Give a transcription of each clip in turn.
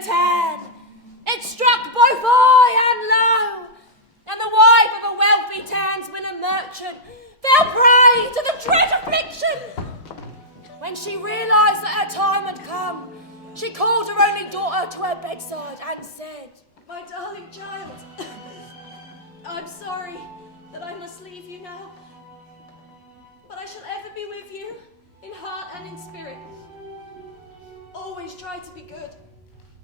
return. It struck both high and low, and the wife of a wealthy townsman, a merchant, fell prey to the dread affliction. When she realised that her time had come, she called her only daughter to her bedside and said, "My darling child, I'm sorry that I must leave you now, but I shall ever be with you in heart and in spirit. Always try to be good.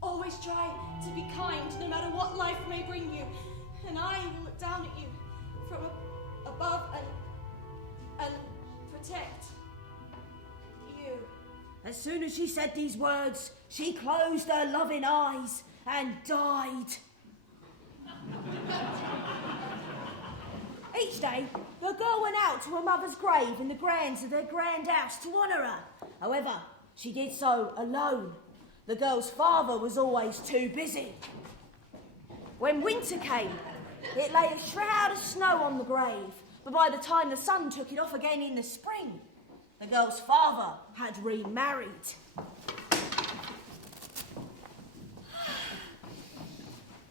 Always try to be kind, no matter what life may bring you. And I will look down at you from above and protect you." As soon as she said these words, she closed her loving eyes and died. Each day, the girl went out to her mother's grave in the grounds of their grand house to honour her. However, she did so alone. The girl's father was always too busy. When winter came, it lay a shroud of snow on the grave, but by the time the sun took it off again in the spring, the girl's father had remarried.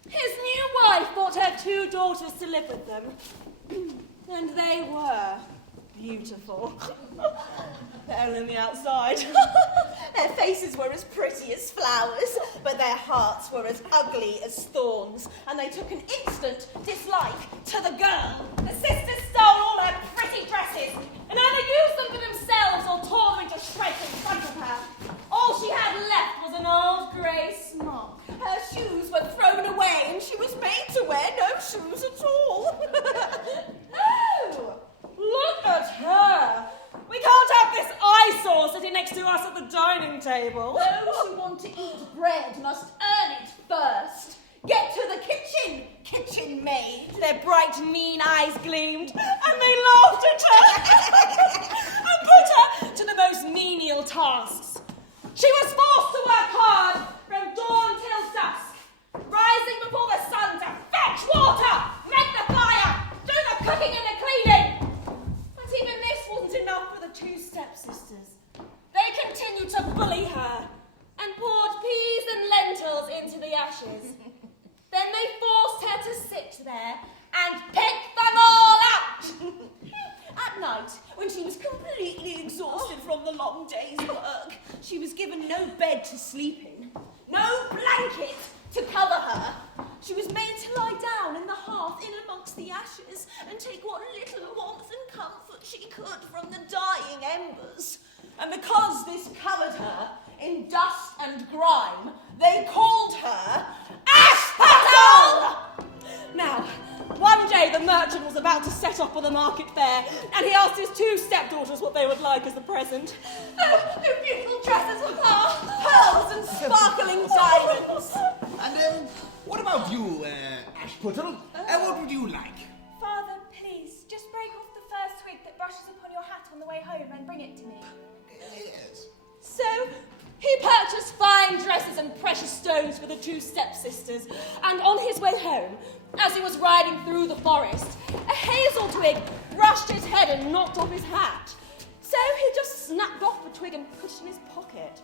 His new wife brought her 2 daughters to live with them, and they were beautiful. Better than the outside. Their faces were as pretty as flowers, but their hearts were as ugly as thorns, and they took an instant dislike to the girl. The sisters stole all her pretty dresses and either used them for themselves or tore them into shreds in front of her. All she had left was an old grey smock. Her shoes were thrown away, and she was made to wear no shoes at all. Oh, look at her. We can't have this eyesore sitting next to us at the dining table. Those who want to eat bread must earn it first. Get to the kitchen maid. Their bright, mean eyes gleamed, and they laughed at her and put her to the most menial tasks. She was forced to work hard from dawn till dusk, rising before the sun to fetch water, make the fire, do the cooking and the cleaning. But even this wasn't enough for the 2 stepsisters. They continued to bully her and poured peas and lentils into the ashes. Then they forced her to sit there and pick them all out. At night, when she was completely exhausted from the long day's work, she was given no bed to sleep in, no blanket to cover her. She was made to lie down in the hearth in amongst the ashes and take what little warmth and comfort she could from the dying embers. And because this covered her in dust and grime, they called her Ashputtle! Now, one day the merchant was about to set off for the market fair, and he asked his 2 stepdaughters what they would like as a present. Oh, beautiful dresses of pearls and sparkling diamonds. And what about you, Ashputtle? What would you like? Father, please, just break off the first twig that brushes upon your hat on the way home and bring it to me. Yes. So he purchased fine dresses and precious stones for the 2 stepsisters, and on his way home, as he was riding through the forest, a hazel twig brushed his head and knocked off his hat. So he just snapped off the twig and put it in his pocket.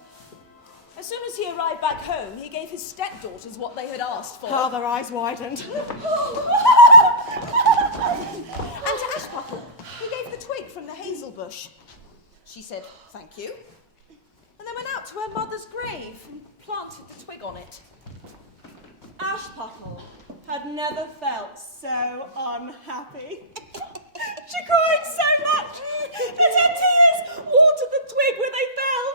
As soon as he arrived back home, he gave his stepdaughters what they had asked for. Oh, their eyes widened. And to Ashputtle, he gave the twig from the hazel bush. She said, "Thank you," and then went out to her mother's grave and planted the twig on it. Ashputtle had never felt so unhappy. She cried so much that her tears watered the twig where they fell,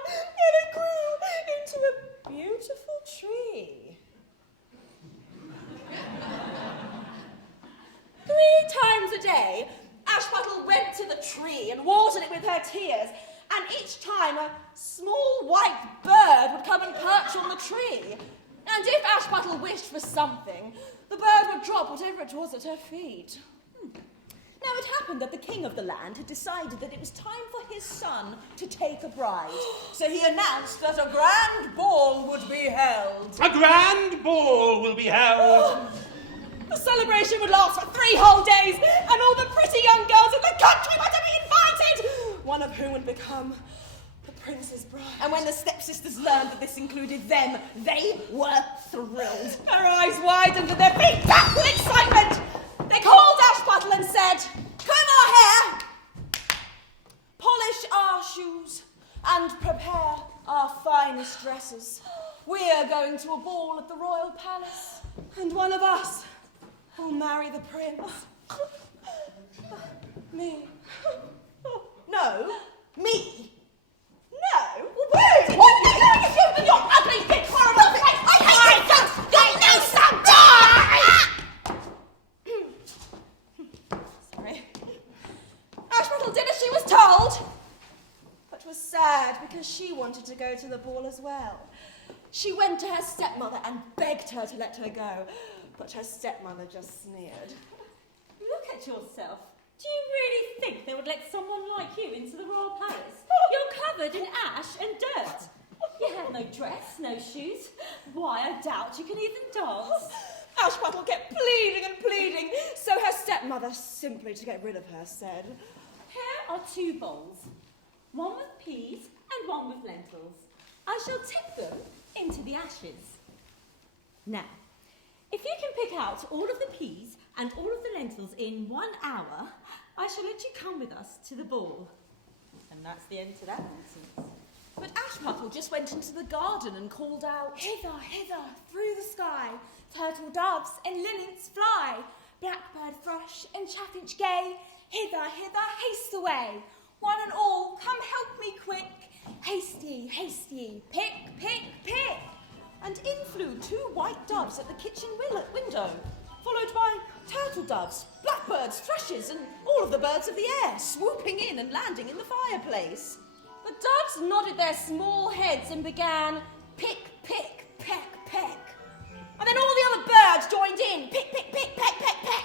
and it grew into a beautiful tree. 3 times a day, Ashputtle went to the tree and watered it with her tears, and each time a small white bird would come and perch on the tree. And if Ashputtle wished for something, the bird would drop whatever it was at her feet. Now it happened that the king of the land had decided that it was time for his son to take a bride. So he announced that a grand ball would be held. A grand ball will be held. The celebration would last for 3 whole days, and all the pretty young girls in the country were to be invited, one of whom would become the prince's bride. And when the stepsisters learned that this included them, they were thrilled. Their eyes widened and their feet tapped with excitement. They called Ashbottle and said, Comb our hair, polish our shoes, and prepare our finest dresses. We are going to a ball at the royal palace, and one of us will marry the prince. Me. No, me. No. Wait! What? Your ugly, big, horrible face! I hate you! Sorry. Ashbottle did as she was told, but was sad because she wanted to go to the ball as well. She went to her stepmother and begged her to let her go, but her stepmother just sneered. Look at yourself. Do you really think they would let someone like you into the royal palace? You're covered in ash and dirt. You have no dress, no shoes. Why, I doubt you can even dance. Ashbottle kept pleading and pleading, so her stepmother, simply to get rid of her, said, Here are 2 bowls. One with peas and one with lentils. I shall tip them into the ashes. Now, if you can pick out all of the peas and all of the lentils in 1 hour, I shall let you come with us to the ball. And that's the end to that nonsense. But Ashbottle just went into the garden and called out, Hither, hither, through the sky, turtle doves and linnets fly, blackbird thrush and chaffinch gay, hither, hither, haste away. One and all, come help me quick. Haste ye, pick, pick, pick. and in flew 2 white doves at the kitchen window, followed by turtle doves, blackbirds, thrushes, and all of the birds of the air, swooping in and landing in the fireplace. The doves nodded their small heads and began pick, pick, peck, peck. And then all the other birds joined in, pick, pick, pick, peck, peck, peck,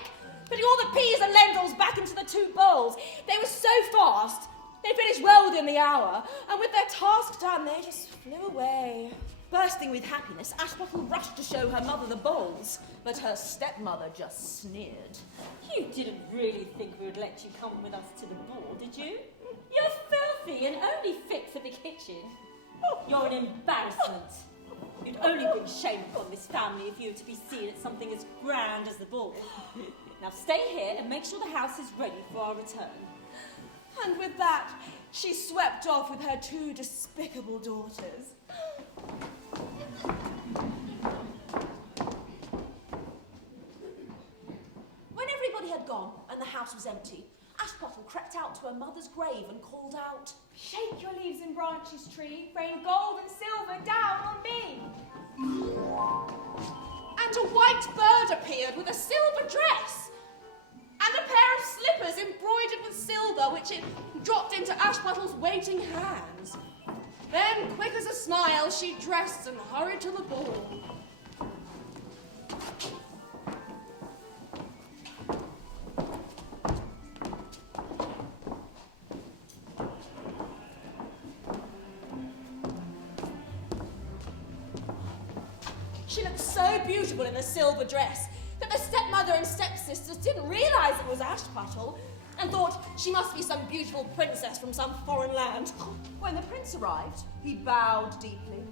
putting all the peas and lentils back into the 2 bowls. They were so fast, they finished well within the hour, and with their task done, they just flew away. Bursting with happiness, Ashbottle rushed to show her mother the bowls, but her stepmother just sneered. You didn't really think we would let you come with us to the ball, did you? You're filthy and only fit for the kitchen. You're an embarrassment. You'd only bring shame upon this family if you were to be seen at something as grand as the ball. Now stay here and make sure the house is ready for our return. And with that, she swept off with her 2 despicable daughters. When everybody had gone and the house was empty, Ashbottle crept out to her mother's grave and called out, Shake your leaves and branches, tree, rain gold and silver down on me. and a white bird appeared with a silver dress and a pair of slippers embroidered with silver, which it dropped into Ashbottle's waiting hands. Then, quick as a smile, she dressed and hurried to the ball. She looked so beautiful in a silver dress that the stepmother and stepsisters didn't realise it was Ashbottle and thought she must be some beautiful princess from some foreign land. When the prince arrived, he bowed deeply,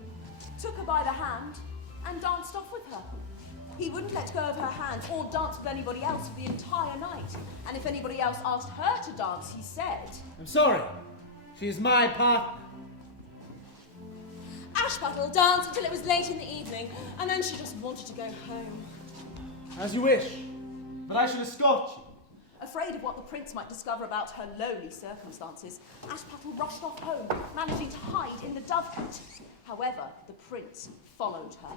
took her by the hand, and danced off with her. He wouldn't let go of her hand or dance with anybody else for the entire night, and if anybody else asked her to dance, he said, I'm sorry. She is my partner. Ashbottle danced until it was late in the evening, and then she just wanted to go home. As you wish, but I shall escort you. Afraid of what the prince might discover about her lowly circumstances, Ashbottle rushed off home, managing to hide in the dovecot. However, the prince followed her.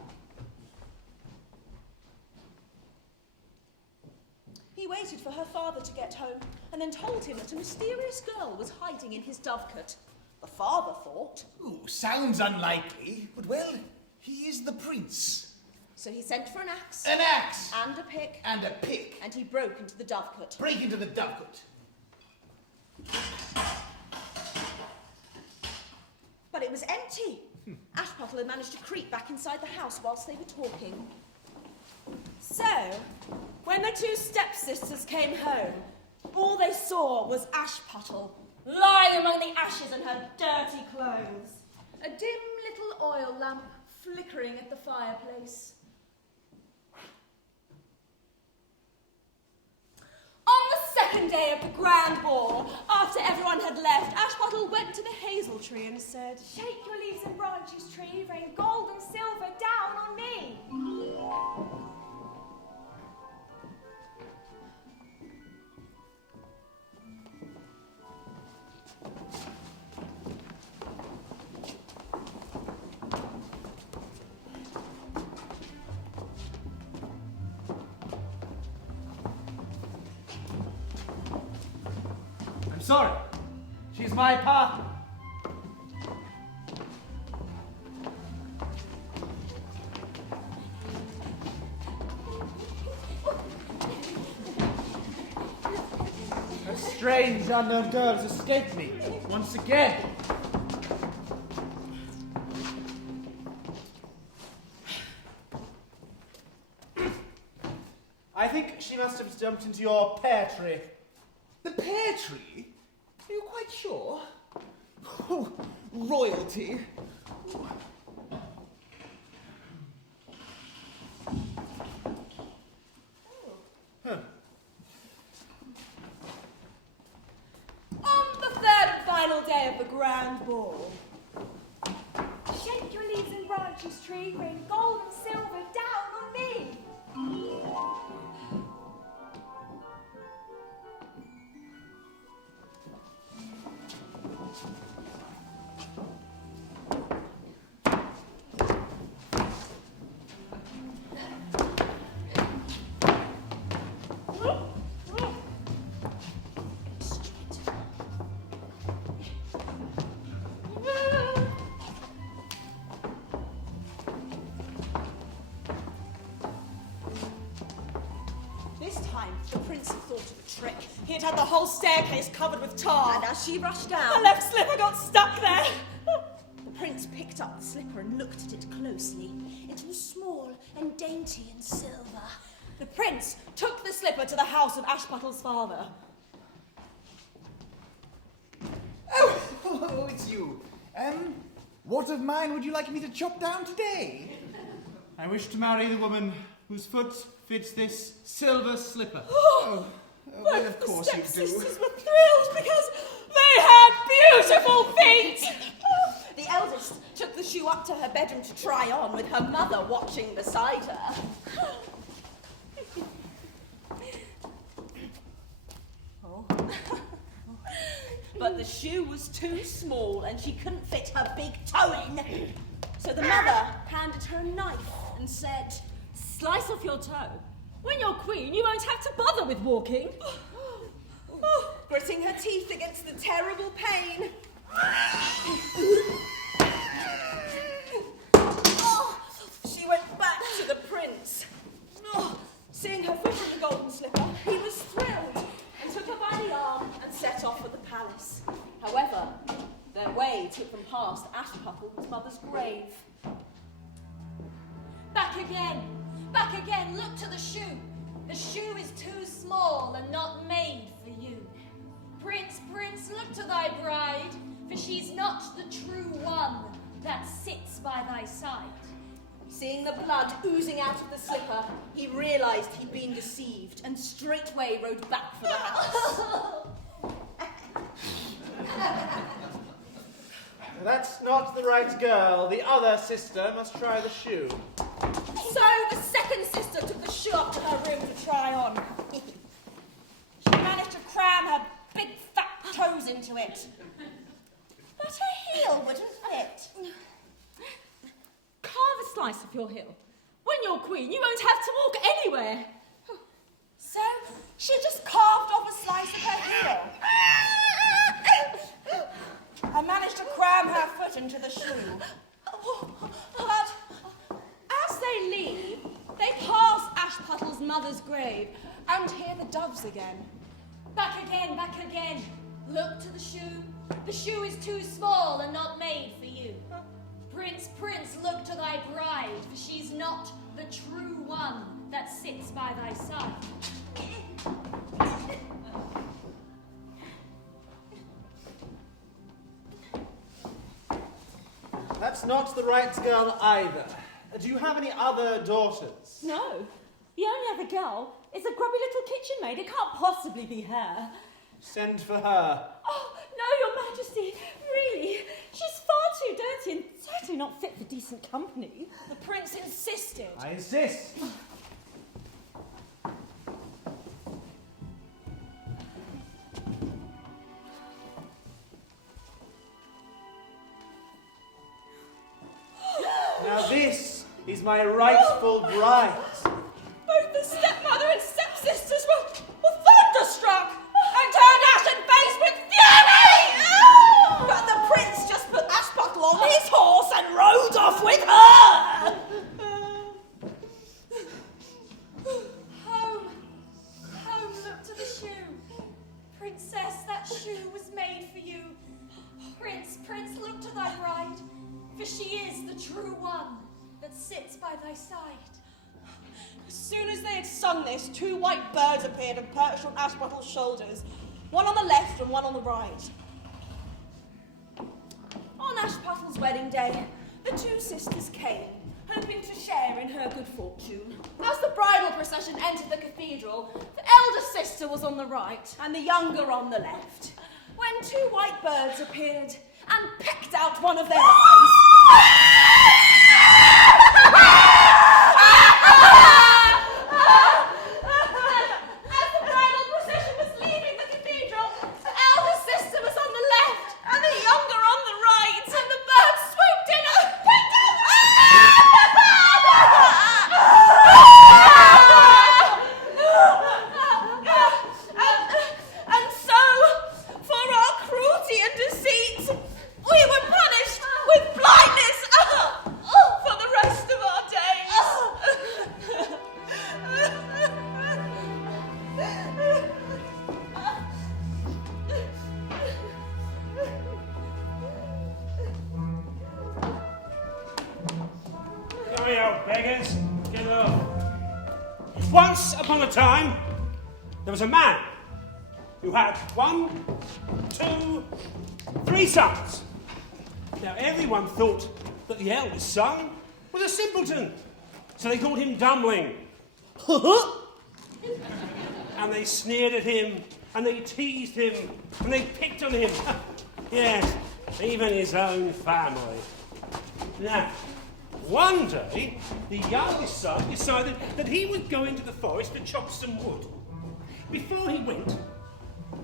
He waited for her father to get home, and then told him that a mysterious girl was hiding in his dovecot. The father thought, Ooh, sounds unlikely, but well, he is the prince. so he sent for an axe An axe! and a pick, And a pick. and he broke into the dovecot. Break into the dovecot. But it was empty. Ashbottle had managed to creep back inside the house whilst they were talking. So, when the 2 stepsisters came home, all they saw was Ashbottle lying among the ashes in her dirty clothes. A dim little oil lamp flickering at the fireplace. On the second day of the grand ball, after everyone had left, Ashbottle went to the hazel tree and said, Shake your leaves and branches, tree, rain gold and silver down on me. I'm sorry. She's my partner. A strange unknown girl has escaped me once again. I think she must have jumped into your pear tree. The pear tree? Are you quite sure? Oh, royalty. On the third and final day of the grand ball, Shake your leaves and branches, tree, rain gold and silver down on me. This time, the prince had thought of a trick. he had had the whole staircase covered with tar. And as she rushed The down, left slipper got stuck there. the prince picked up the slipper and looked at it closely. It was small and dainty and silver. The prince took the slipper to the house of Ashbottle's father. Oh, it's you. What of mine would you like me to chop down today? I wish to marry the woman whose foot fits this silver slipper. Oh, well, of The course you do. stepsisters were thrilled because they had beautiful feet. The eldest took the shoe up to her bedroom to try on with her mother watching beside her. But the shoe was too small and she couldn't fit her big toe in. So the mother handed her a knife and said, Slice off your toe. When you're queen, you won't have to bother with walking. gritting her teeth against the terrible pain. She went back to the prince. Seeing her foot in the golden slipper, he was thrilled and took her by the arm and set off for the palace. However, their way took them past Ashbottle's mother's grave. Back again, look to the shoe. The shoe is too small and not made for you. Prince, prince, look to thy bride, for she's not the true one that sits by thy side. Seeing the blood oozing out of the slipper, he realised he'd been deceived and straightway rode back for the house. That's not the right girl. The other sister must try the shoe. So the second sister took the shoe up to her room to try on. She managed to cram her big fat toes into it. But her heel wouldn't fit. Carve a slice of your heel. When you're queen, you won't have to walk anywhere. So she just carved off a slice of her heel. I managed to cram her foot into the shoe. But as they leave, they pass Ashbottle's mother's grave and hear the doves again. Back again. Look to the shoe. The shoe is too small and not made for you. Prince, prince, look to thy bride, for she's not the true one that sits by thy side. That's not the right girl either. Do you have any other daughters? No. The only other girl is a grubby little kitchen maid. It can't possibly be her. Send for her. Oh, no, Your Majesty. Really. She's far too dirty and certainly not fit for decent company. The prince insisted. I insist. Now this is my rightful bride. Both the stepmother and stepsisters were thunderstruck and turned ashen faced with fury! But the prince just put Ashbuttle on his horse and rode off with her! Home, look to the shoe. Princess, that shoe was made for you. Prince, look to thy bride, for she is the true one that sits by thy side. As soon as they had sung this, 2 white birds appeared and perched on Ashbuttle's shoulders, one on the left and one on the right. On Ashbuttle's wedding day, the 2 sisters came, hoping to share in her good fortune. As the bridal procession entered the cathedral, the elder sister was on the right. And the younger on the left, when 2 white birds appeared and pecked out one of their eyes. As the bridal procession was leaving the cathedral, the elder sister was on the left and the younger on the right, and the birds swooped in and picked out and so, for our cruelty and deceit, we were punished with blindness for the rest of our Come here, beggars. Get off. Once upon a time, there was a man who had 1, 2, 3 sons. Now, everyone thought that the eldest son was a simpleton, so they called him Dumbling. And they sneered at him, and they teased him, and they picked on him. Yes, even his own family. Now, one day, the youngest son decided that he would go into the forest to chop some wood. Before he went,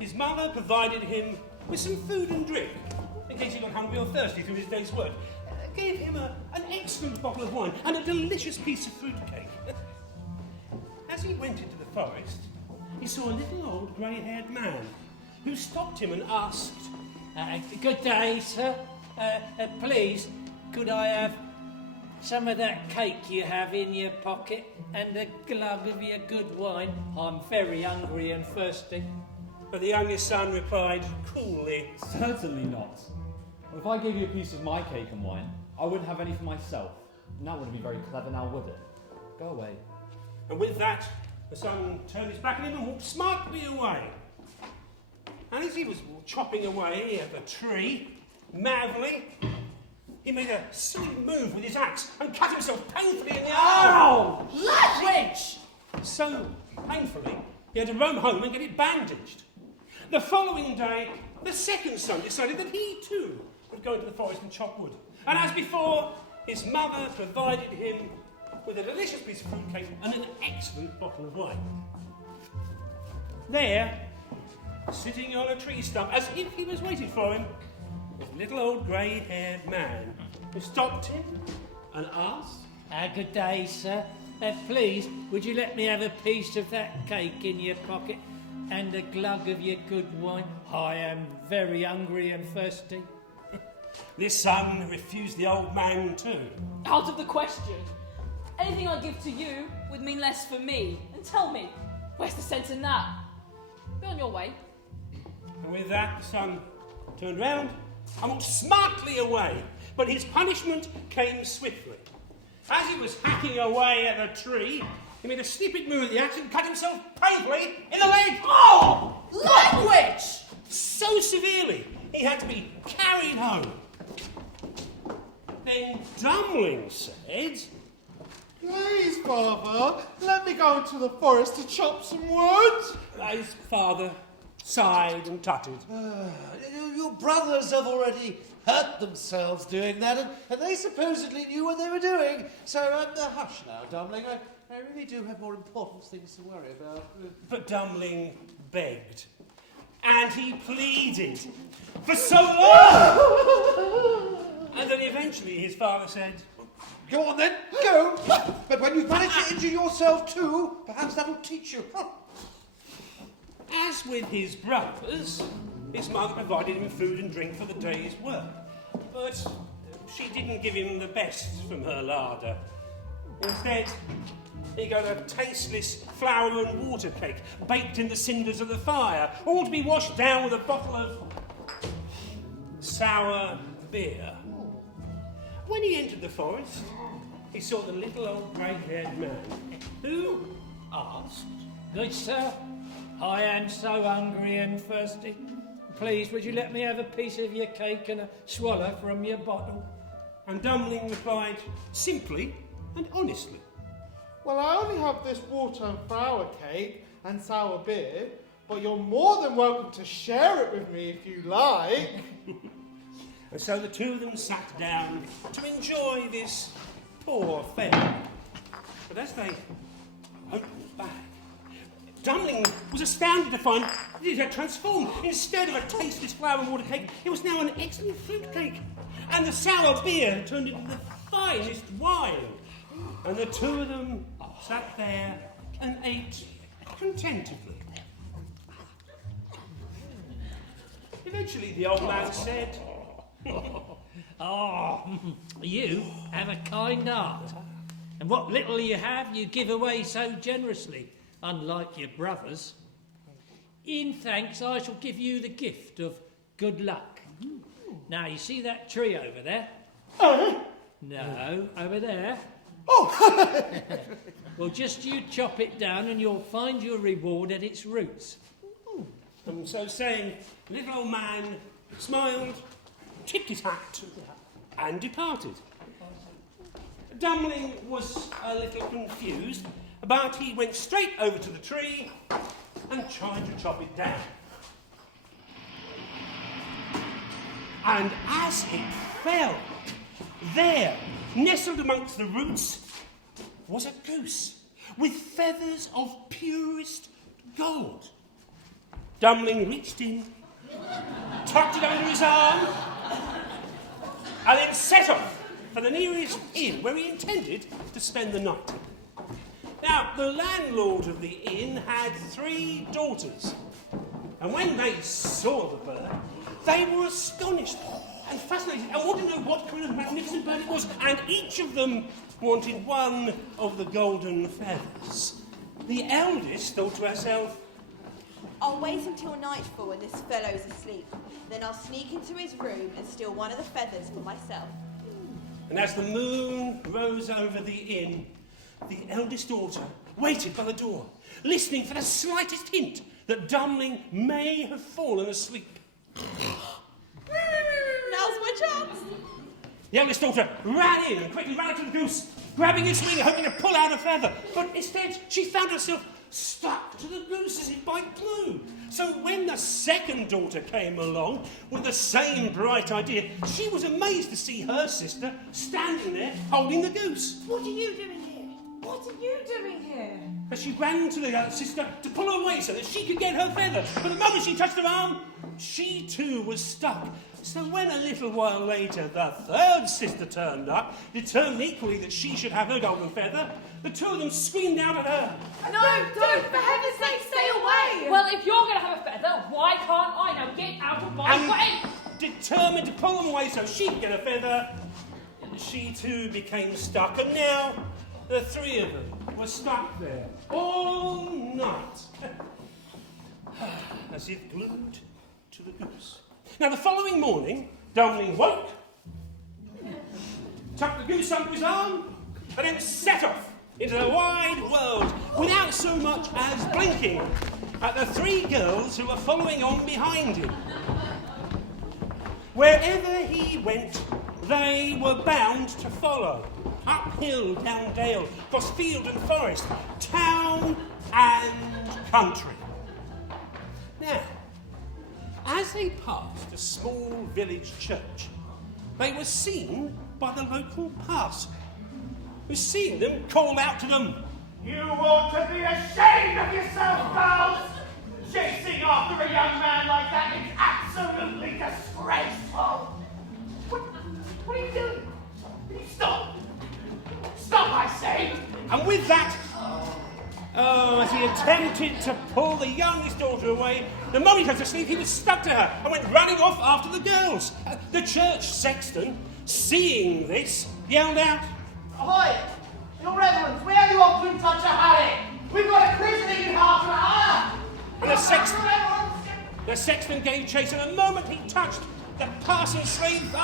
his mother provided him with some food and drink, in case he got hungry or thirsty through his day's work. Gave him an excellent bottle of wine and a delicious piece of fruitcake. As he went into the forest, he saw a little old grey-haired man who stopped him and asked, Good day, sir. Please, could I have some of that cake you have in your pocket and a glug of your good wine? I'm very hungry and thirsty. But the youngest son replied coolly, Certainly not. If I gave you a piece of my cake and wine, I wouldn't have any for myself. And that wouldn't be very clever now, would it? Go away. And with that, the son turned his back on him and walked smartly away. And as he was chopping away at the tree, madly, he made a silly move with his axe and cut himself painfully in the arm. Language! So painfully, he had to roam home and get it bandaged. The following day, the second son decided that he too would go into the forest and chop wood. And as before, his mother provided him with a delicious piece of fruitcake and an excellent bottle of wine. There, sitting on a tree stump, as if he was waiting for him, was a little old grey-haired man who stopped him and asked, Good day, sir. Please, would you let me have a piece of that cake in your pocket and a glug of your good wine? I am very hungry and thirsty. This son refused the old man too. Out of the question. Anything I give to you would mean less for me. And tell me, where's the sense in that? Be on your way. And with that, the son turned round and walked smartly away. But his punishment came swiftly. As he was hacking away at the tree, he made a stupid move with the axe and cut himself painfully in the leg. Oh! Language! So severely, he had to be carried home. Then Dumpling said, Please, Father, let me go into the forest to chop some wood. his father sighed and tutted. Your brothers have already hurt themselves doing that, and they supposedly knew what they were doing. So, hush now, Dumpling. I really do have more important things to worry about. But Dumpling begged, and he pleaded for so long! And then eventually his father said, Go on then, go! But when you've managed to injure yourself too, perhaps that'll teach you. as with his brothers, his mother provided him food and drink for the day's work. But she didn't give him the best from her larder. Instead, he got a tasteless flour and water cake baked in the cinders of the fire, all to be washed down with a bottle of sour beer. When he entered the forest, he saw the little old grey-haired man, who asked, Good sir, I am so hungry and thirsty. Please, would you let me have a piece of your cake and a swallow from your bottle? And Dumpling replied simply and honestly, Well, I only have this water and flour cake and sour beer, but you're more than welcome to share it with me if you like. And so the two of them sat down to enjoy this poor fare. But as they opened the bag, Dumpling was astounded to find that it had transformed. Instead of a tasteless flour and water cake, it was now an excellent fruit cake. And the sour beer had turned into the finest wine. And the two of them sat there and ate contentedly. Eventually the old man said, You have a kind heart. And what little you have, you give away so generously, unlike your brothers. In thanks, I shall give you the gift of good luck. Now, you see that tree over there? No, over there. Well, just you chop it down and you'll find your reward at its roots. And so saying, the little old man smiled, tipped his hat, and departed. Dumpling was a little confused, but he went straight over to the tree and tried to chop it down. And as it fell, there, nestled amongst the roots, was a goose with feathers of purest gold. Dumpling reached in, tucked it under his arm, and then set off for the nearest inn where he intended to spend the night. Now, the landlord of the inn had 3 daughters, and when they saw the bird, they were astonished and fascinated and wanted to know what kind of magnificent bird it was, and each of them wanted one of the golden feathers. The eldest thought to herself, I'll wait until nightfall when this fellow's asleep. Then I'll sneak into his room and steal one of the feathers for myself. and as the moon rose over the inn, the eldest daughter waited by the door, listening for the slightest hint that Dumpling may have fallen asleep. Now's my chance. The eldest daughter ran in and quickly ran up to the goose, grabbing its wing, hoping to pull out a feather. But instead, she found herself stuck to the goose as if by glue. So when the second daughter came along with the same bright idea, she was amazed to see her sister standing there holding the goose. What are you doing here? What are you doing here? As she ran to the sister to pull her away so that she could get her feather. But the moment she touched her arm, she too was stuck. So when a little while later the third sister turned up, determined equally that she should have her golden feather, the two of them screamed out at her. No, don't, for heaven's sake, stay away! Well, if you're going to have a feather, why can't I? Now get out of my way! Determined to pull them away so she could get a feather, she too became stuck, and now the three of them were stuck there all night, as if glued to the goose. Now the following morning, Dumpling woke, tucked the goose under his arm, and then set off into the wide world without so much as blinking at the three girls who were following on behind him. Wherever he went, they were bound to follow. Uphill, down dale, across field and forest, town and country. Now, as they passed a small village church, they were seen by the local parson, who, seeing them, called out to them, "You ought to be ashamed of yourself, girls! Chasing after a young man like that is absolutely disgraceful! What are you doing? Stop! Stop, I say!" And with that, as he attempted to pull the youngest daughter away, the moment he was asleep, he was stuck to her and went running off after the girls. The church sexton, seeing this, yelled out, "Ahoy! Your reverence, where you off to touch a hurry? We've got a christening in half an hour!" And the sexton gave chase, and the moment he touched the parson's sleeve,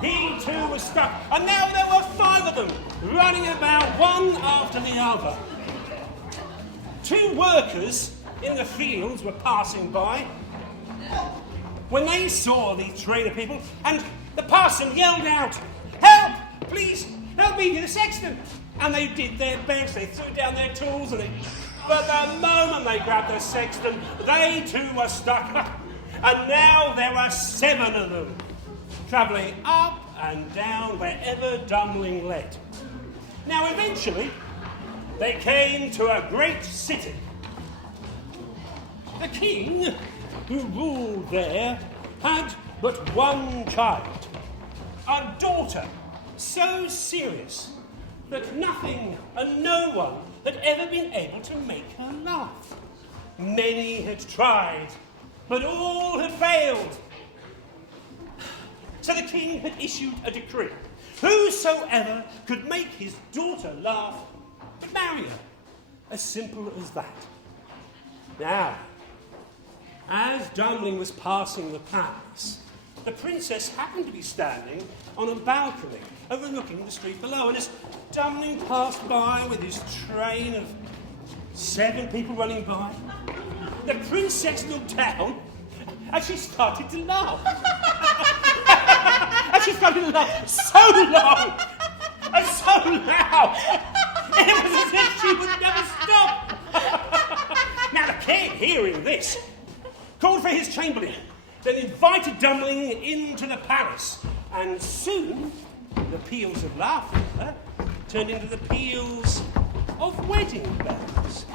he too was stuck. And now there were 5 of them, running about one after the other. 2 workers in the fields were passing by when they saw these train of people, and the parson yelled out, "Help! Please, help me, the sexton!" And they did their best. They threw down their tools, but the moment they grabbed the sexton, they too were stuck. And now there were 7 of them, travelling up and down wherever Dummling led. Now eventually, they came to a great city. The king, who ruled there, had but one child, a daughter so serious that nothing and no one had ever been able to make her laugh. Many had tried, but all had failed. So the king had issued a decree. Whosoever could make his daughter laugh would marry her. As simple as that. Now, as Dummling was passing the palace, the princess happened to be standing on a balcony overlooking the street below, and as Dummling passed by with his train of 7 people running by, the princess looked down and she started to laugh. And she started to laugh so long and so loud. It was as if she would never stop. Now the king, hearing this, called for his chamberlain, then invited Dummling into the palace, and soon the peals of laughter turned into the peals of wedding bells.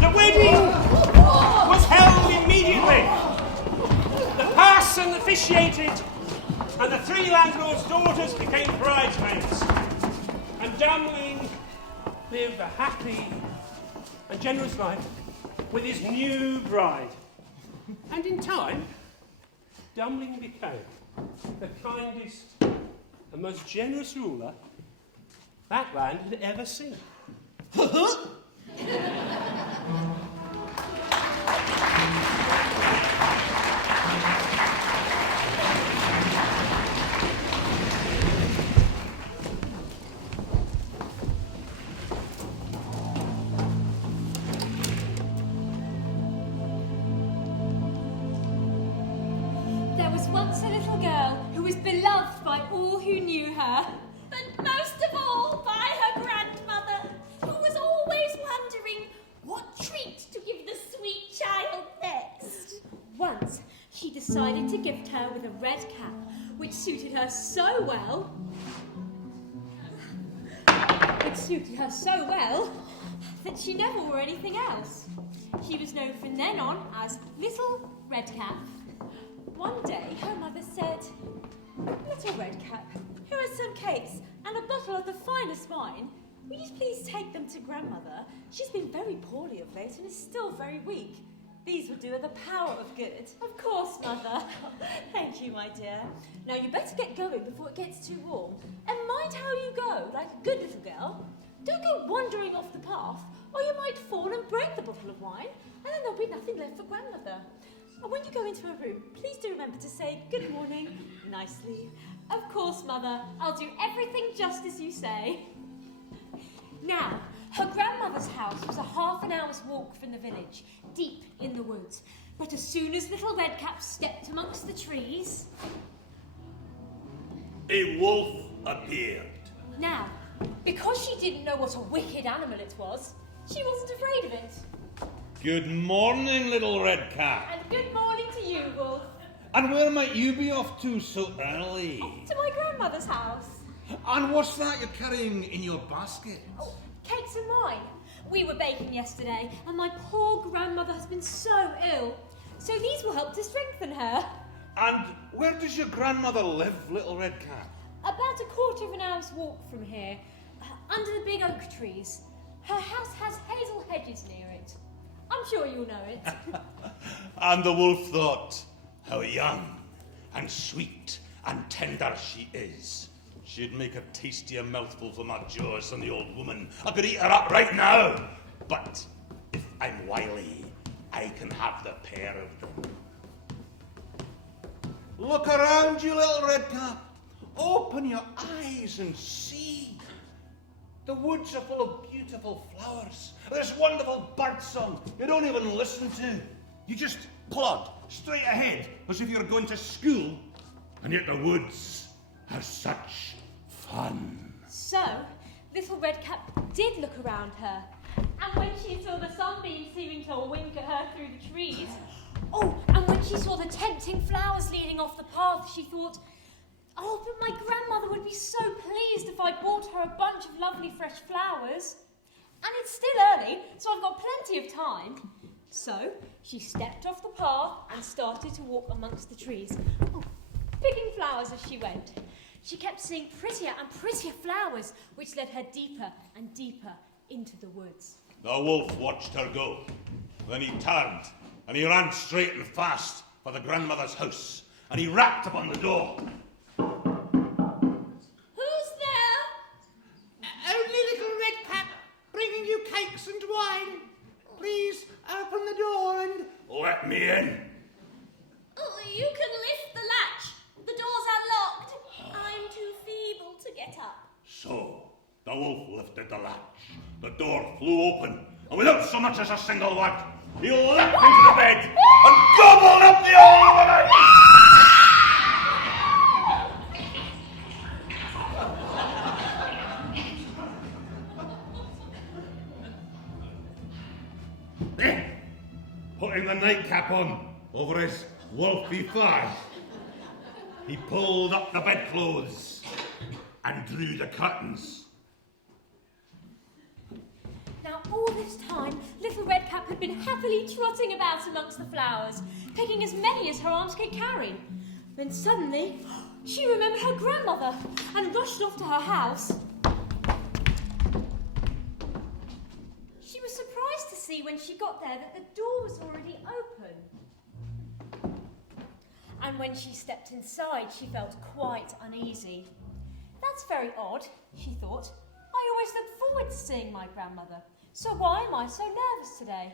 The wedding was held immediately. The parson officiated, and the 3 landlords' daughters became bridesmaids. And Dummling lived a happy and generous life with his new bride. And in time, Dummling became the kindest and most generous ruler that land had ever seen. There was once a little girl who was beloved by all who knew her, and most of all by her grandmother, who was always wondering what treat to give the sweet child next. Once, she decided to gift her with a red cap, which suited her so well that she never wore anything else. She was known from then on as Little Redcap. One day, her mother said, "Little Redcap, here are some cakes and a bottle of the finest wine. Will you please take them to Grandmother? She's been very poorly of late and is still very weak. These will do her the power of good." "Of course, Mother." "Thank you, my dear. Now you better get going before it gets too warm. And mind how you go, like a good little girl. Don't go wandering off the path, or you might fall and break the bottle of wine, and then there'll be nothing left for Grandmother. And when you go into her room, please do remember to say good morning nicely." "Of course, Mother. I'll do everything just as you say." Now, her grandmother's house was a half an hour's walk from the village, deep in the woods. But as soon as Little Redcap stepped amongst the trees, a wolf appeared. Now, because she didn't know what a wicked animal it was, she wasn't afraid of it. Good morning, little red cap. And good morning to you, Wolf. And where might you be off to so early? To my grandmother's house. And what's that you're carrying in your basket? Oh, cakes and wine. We were baking yesterday, and my poor grandmother has been so ill. So these will help to strengthen her. And where does your grandmother live, little red cap? About a quarter of an hour's walk from here, under the big oak trees. Her house has hazel hedges near it. I'm sure you'll know it. And the wolf thought, how young and sweet and tender she is. She'd make a tastier mouthful for my jaws than the old woman. I could eat her up right now. But if I'm wily, I can have the pair of them. Look around you, little red cap. Open your eyes and see. The woods are full of beautiful flowers. There's wonderful birdsong you don't even listen to. You just plod straight ahead as if you're going to school. And yet the woods are such fun. So, little red cap did look around her. And when she saw the sunbeams seeming to wink at her through the trees, and when she saw the tempting flowers leading off the path, she thought, oh, but my grandmother would be so pleased if I bought her a bunch of lovely fresh flowers. And it's still early, so I've got plenty of time. So she stepped off the path and started to walk amongst the trees, picking flowers as she went. She kept seeing prettier and prettier flowers, which led her deeper and deeper into the woods. The wolf watched her go. Then he turned and he ran straight and fast for the grandmother's house. And he rapped upon the door. Who's there? Only little red cap, bringing you cakes and wine. Please open the door and... Let me in. Oh, you can lift the latch. The doors are locked. I'm too feeble to get up. So, the wolf lifted the latch. The door flew open, and without so much as a single word, he leapt into the bed and gobbled up the old woman. Then, putting the nightcap on over his wolfy thigh, he pulled up the bedclothes and drew the curtains. Now, all this time, little red cap had been happily trotting about amongst the flowers, picking as many as her arms could carry. Then suddenly, she remembered her grandmother and rushed off to her house. She was surprised to see when she got there that the door was already open. And when she stepped inside, she felt quite uneasy. That's very odd, she thought. I always look forward to seeing my grandmother, so why am I so nervous today?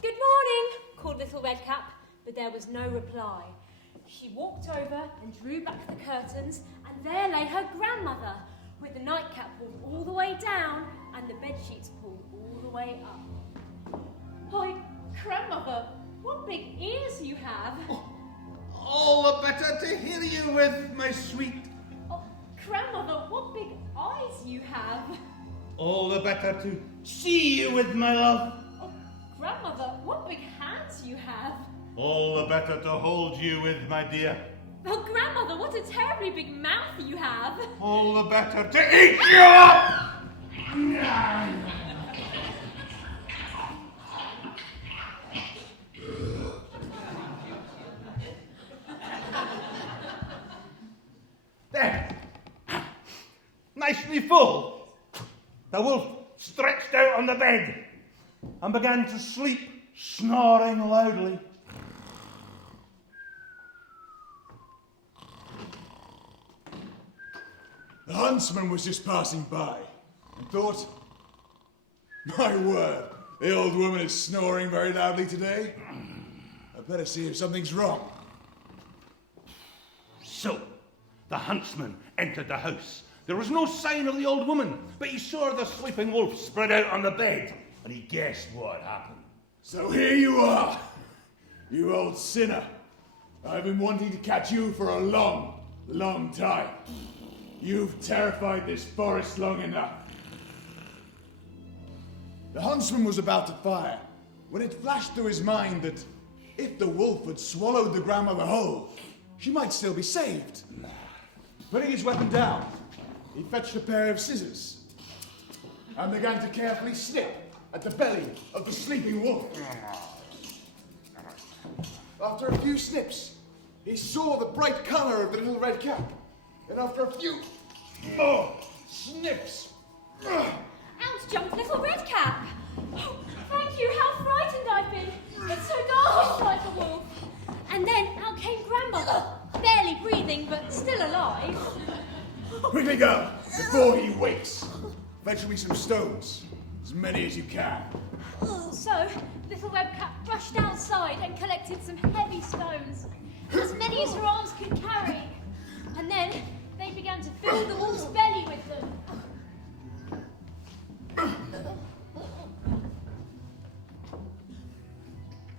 Good morning, called little red cap, but there was no reply. She walked over and drew back the curtains, and there lay her grandmother, with the nightcap pulled all the way down and the bedsheets pulled all the way up. Why, grandmother, what big ears you have! All the better to hear you with, my sweet. Oh, grandmother, what big eyes you have! All the better to see you with, my love. Oh, grandmother, what big hands you have! All the better to hold you with, my dear. Oh, grandmother, what a terribly big mouth you have! All the better to eat you up! There. Nicely full. The wolf stretched out on the bed and began to sleep, snoring loudly. The huntsman was just passing by and thought, my word, the old woman is snoring very loudly today. I'd better see if something's wrong. So, the huntsman entered the house. There was no sign of the old woman, but he saw the sleeping wolf spread out on the bed, and he guessed what had happened. So here you are, you old sinner. I've been wanting to catch you for a long, long time. You've terrified this forest long enough. The huntsman was about to fire when it flashed through his mind that if the wolf had swallowed the grandmother whole, she might still be saved. Putting his weapon down, he fetched a pair of scissors and began to carefully snip at the belly of the sleeping wolf. After a few snips, he saw the bright color of the little red cap, and after a few more snips, Out jumped little red cap. Oh, thank you, how frightened I've been. It's so dark like a wolf. And then out came grandmother, barely breathing but still alive. quickly go before he wakes. Fetch me some stones, as many as you can. So, little red cap rushed outside and collected some heavy stones, as many as her arms could carry. And then they began to fill the wolf's belly with them.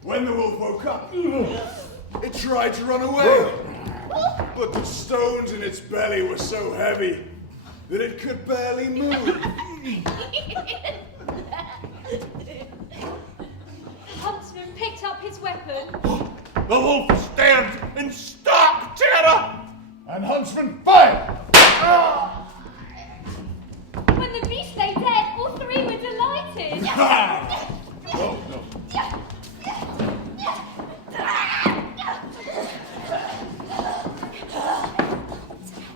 When the wolf woke up, it tried to run away, but the stones in its belly were so heavy that it could barely move. Huntsman picked up his weapon. The wolf stands in stark terror! And Huntsman fired! When the beast lay dead, all three were delighted. Oh, no.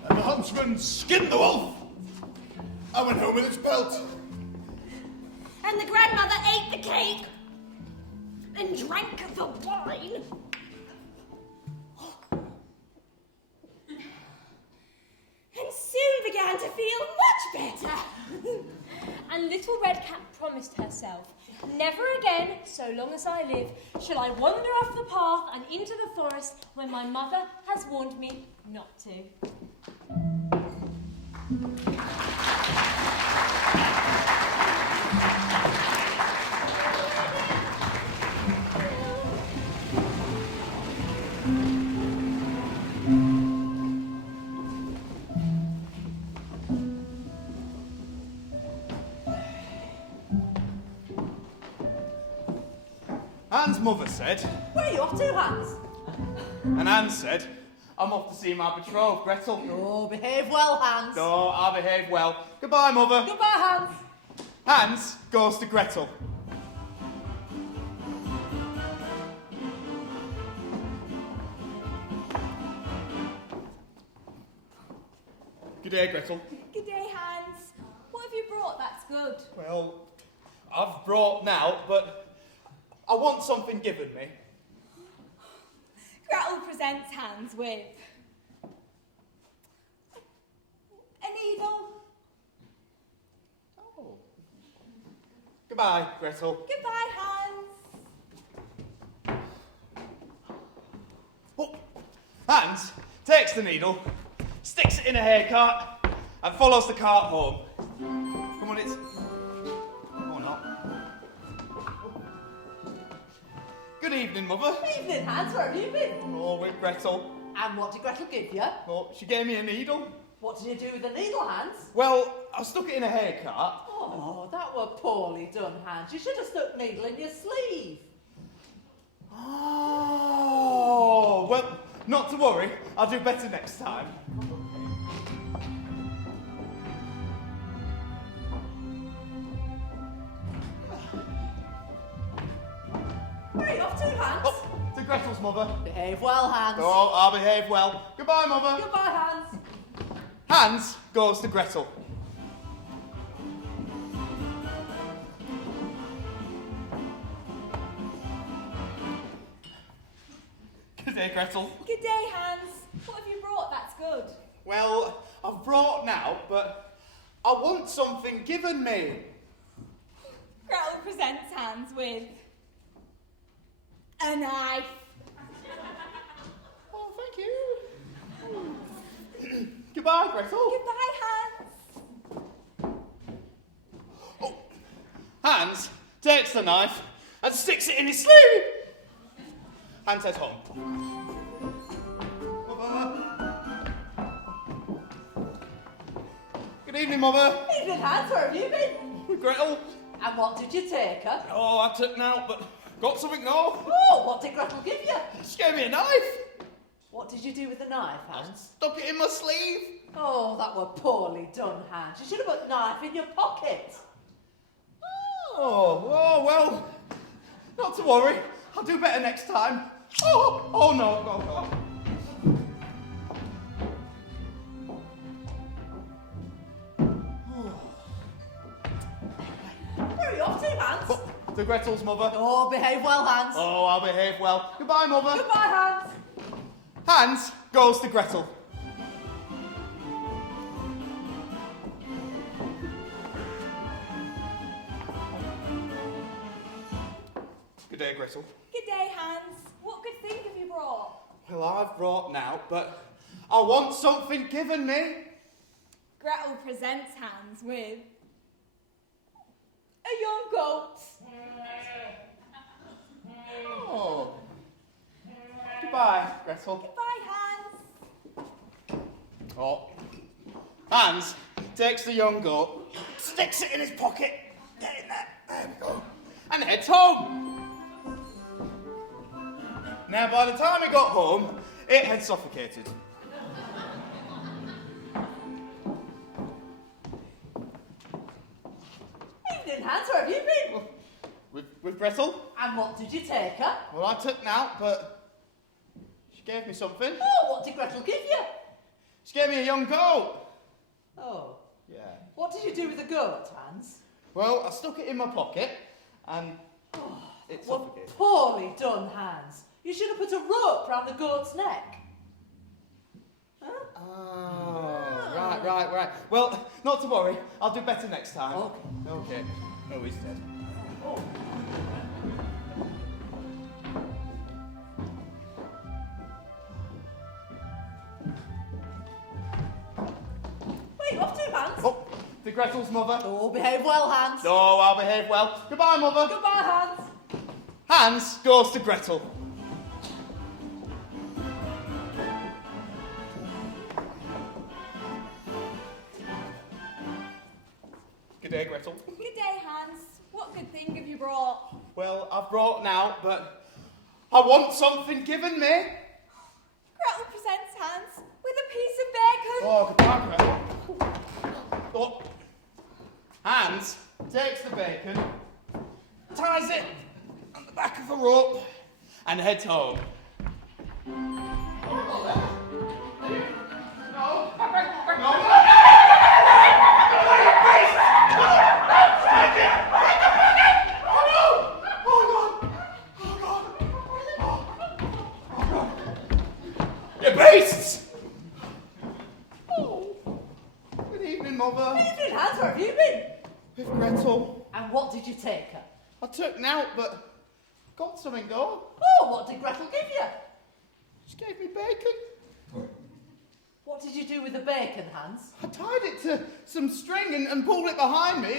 And the huntsman skinned the wolf and went home with its pelt. And the grandmother ate the cake and drank the wine. And soon began to feel much better. And little Red Cap promised herself, never again, so long as I live, shall I wander off the path and into the forest when my mother has warned me not to. Anne's mother said... Where are you off to, Hans? And Anne said, I'm off to see my betrothed, Gretel. Oh, behave well, Hans. No, I'll behave well. Goodbye, Mother. Goodbye, Hans. Hans goes to Gretel. Good day, Gretel. Good day, Hans. What have you brought that's good? Well, I've brought now, but I want something given me. Gretel presents Hans with a needle. Oh. Goodbye, Gretel. Goodbye, Hans. Oh. Hans takes the needle, sticks it in a hay cart, and follows the cart home. Come on, it's... Or not. Good evening, Mother. Evening, Hans. Where have you been? Oh, with Gretel. And what did Gretel give you? Oh, she gave me a needle. What did you do with the needle, Hans? Well, I stuck it in a hay cart. Oh, that were poorly done, Hans. You should have stuck needle in your sleeve. Oh, well, not to worry. I'll do better next time. Where are you off to, Hans? Oh, to Gretel's mother. Behave well, Hans. Oh, I'll behave well. Goodbye, Mother. Goodbye, Hans. Hans goes to Gretel. Good day, Gretel. Good day, Hans. What have you brought that's good? Well, I've brought now, but I want something given me. Gretel presents Hans with a knife. Oh, thank you. Goodbye, Gretel. Goodbye, Hans. Oh. Hans takes the knife and sticks it in his sleeve. Hans heads home. Good evening, Mother. Evening, Hans, where have you been? With Gretel. And what did you take her? Oh, I took now, but got something now. Oh, what did Gretel give you? She gave me a knife. What did you do with the knife, Hans? Stuck it in my sleeve. Oh, that were poorly done, Hans. You should have put the knife in your pocket. Oh, well, not to worry. I'll do better next time. Oh no, no. Where are you off to, Hans? To Gretel's mother. Oh, behave well, Hans. Oh, I'll behave well. Goodbye, Mother. Goodbye, Hans. Hans goes to Gretel. Good day, Gretel. Good day, Hans. What good thing have you brought? Well, I've brought now, but I want something given me. Gretel presents Hans with a young goat. Oh. Goodbye, Gretel. Goodbye, Hans. Oh. Hans takes the young goat, sticks it in his pocket, get in there, there we go, and heads home. Now, by the time he got home, it had suffocated. Evening, Hans, where have you been? With Gretel. And what did you take her? Well, I took now, but she gave me something. Oh, what did Gretel give you? She gave me a young goat. Oh. Yeah. What did you do with the goat, Hans? Well, I stuck it in my pocket, and it suffocated. Poorly done, Hans. You should have put a rope round the goat's neck. Huh? Oh, right. Well, not to worry. I'll do better next time. Okay. Oh, he's dead. Oh. Where are you off to, Hans? Oh, to Gretel's mother. Oh, behave well, Hans. Oh, I'll behave well. Goodbye, Mother. Goodbye, Hans. Hans goes to Gretel. Good day, Gretel. Good day, Hans. What good thing have you brought? Well, I've brought now, but I want something given me. Gretel presents Hans with a piece of bacon. Oh, goodbye, Gretel. Oh. Hans takes the bacon, ties it on the back of a rope, and heads home. You beasts! Oh, good evening, Mother. Evening, Hans, where have you been? With Gretel. And what did you take her? I took now, but got something though. Oh, what did Gretel give you? She gave me bacon. What did you do with the bacon, Hans? I tied it to some string and pulled it behind me,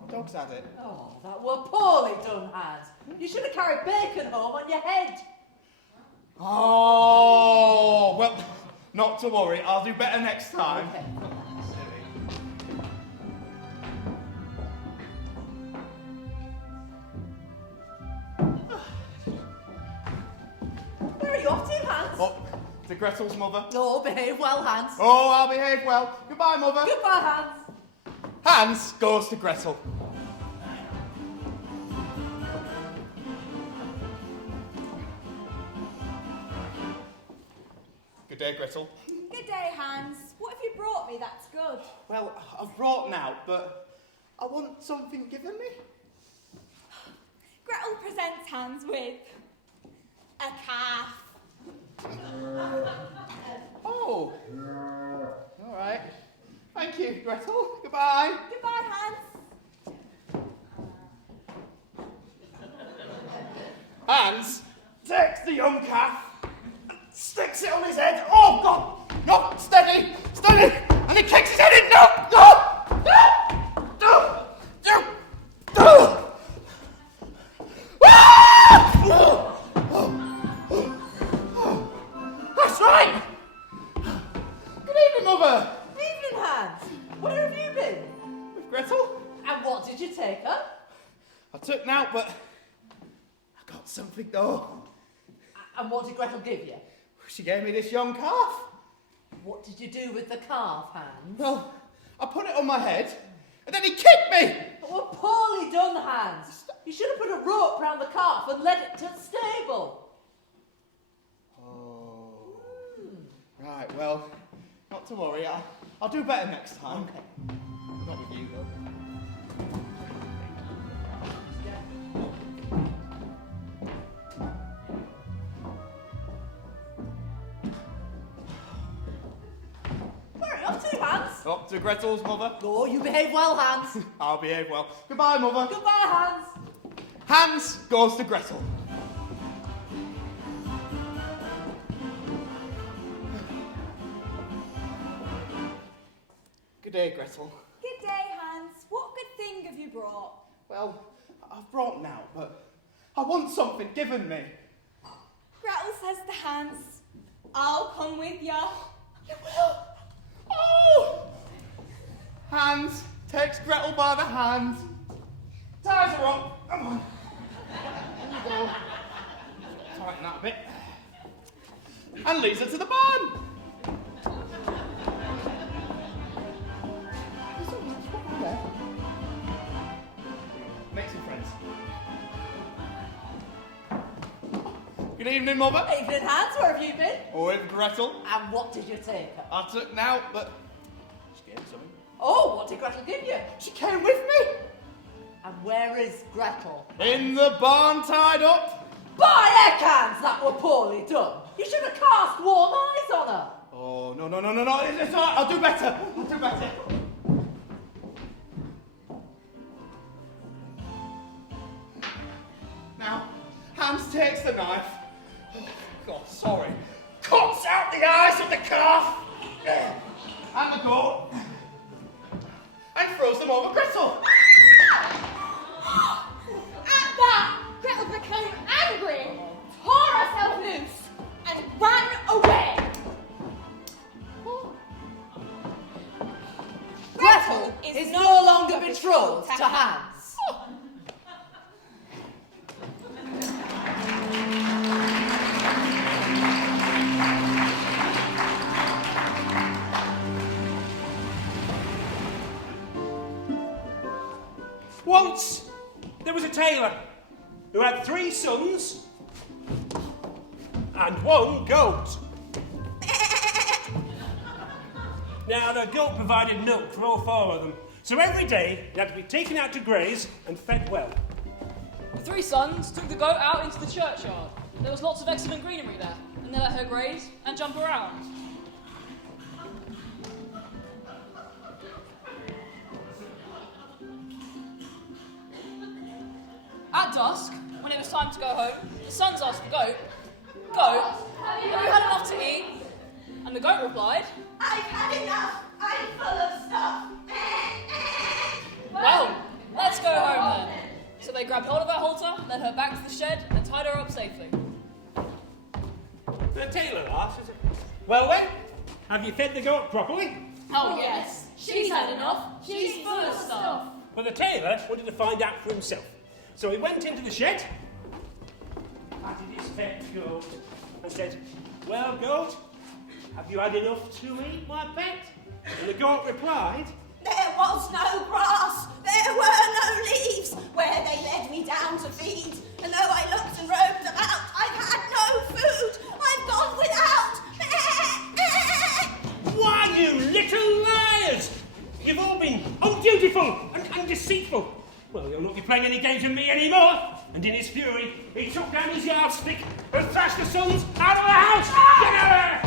and dogs had it. Oh, that were poorly done, Hans. You should have carried bacon home on your head. Oh, well, not to worry. I'll do better next time. Okay. Where are you off to, Hans? Oh, to Gretel's mother. Oh, behave well, Hans. Oh, I'll behave well. Goodbye, Mother. Goodbye, Hans. Hans goes to Gretel. Good day, Gretel. Good day, Hans. What have you brought me that's good? Well, I've brought now, but I want something given me. Gretel presents Hans with a calf. Oh. All right. Thank you, Gretel. Goodbye. Goodbye, Hans. Hans takes the young calf, sticks it on his head. Oh, God! No, steady! Steady! And he kicks his head in. No! No! No! No! No! No! Ah! That's right! Good evening, Mother. Evening, Hans. What took now, but I got something though. And what did Gretel give you? She gave me this young calf. What did you do with the calf, Hans? Well, I put it on my head, and then he kicked me. Well, poorly done, Hans. You should have put a rope round the calf and led it to the stable. Oh. Right, well, not to worry. I'll do better next time. Okay. Not with you, though. Where are you off to, Hans? Up to Gretel's mother. Oh, you behave well, Hans. I'll behave well. Goodbye, mother. Goodbye, Hans. Hans goes to Gretel. Good day, Gretel. Good day, Hans. What good thing have you brought? Well, I've brought now, but I want something given me. Gretel says to Hans, I'll come with ya. You will? Oh! Hans takes Gretel by the hand, ties her up. Come on. There you go. Tighten that a bit. And leads her to the barn. Make some friends. Good evening, Mother. Evening, Hans. Where have you been? With Gretel. And what did you take her? I took now, but she gave something. Oh, what did Gretel give you? She came with me. And where is Gretel? In the barn, tied up. By heck, Hans, that were poorly done. You should have cast warm eyes on her. Oh, no. It's all right. I'll do better. Now, Hans takes the knife. Oh, God, sorry. Cuts out the eyes of the calf. And the goat. And throws them over Gretel. At that, Gretel became angry, tore herself loose, and ran away. Gretel is no longer betrothed to Hans. Once there was a tailor who had 3 sons and 1 goat. Now, the goat provided milk for all 4 of them, so every day they had to be taken out to graze and fed well. The 3 sons took the goat out into the churchyard. There was lots of excellent greenery there, and they let her graze and jump around. At dusk, when it was time to go home, the sons asked the goat, "Goat, have you had enough to eat?" And the goat replied, I've had enough. I'm full of stuff. "Well, let's go home then." So they grabbed hold of her halter, led her back to the shed, and tied her up safely. The tailor asked, "Well then, have you fed the goat properly?" Oh yes, she's had enough. She's full of stuff. But the tailor wanted to find out for himself. So he went into the shed, patted his pet goat, and said, "Well, goat, have you had enough to eat, my pet?" And the goat replied, There was no grass. There were no leaves where they led me down to feed. And though I looked and roamed about, I've had no food. I've gone without. "Why, you little liars! You've all been undutiful and deceitful. Well, you'll not be playing any games with me anymore." And in his fury, he took down his yardstick and thrashed the sons out of the house. Get out of there!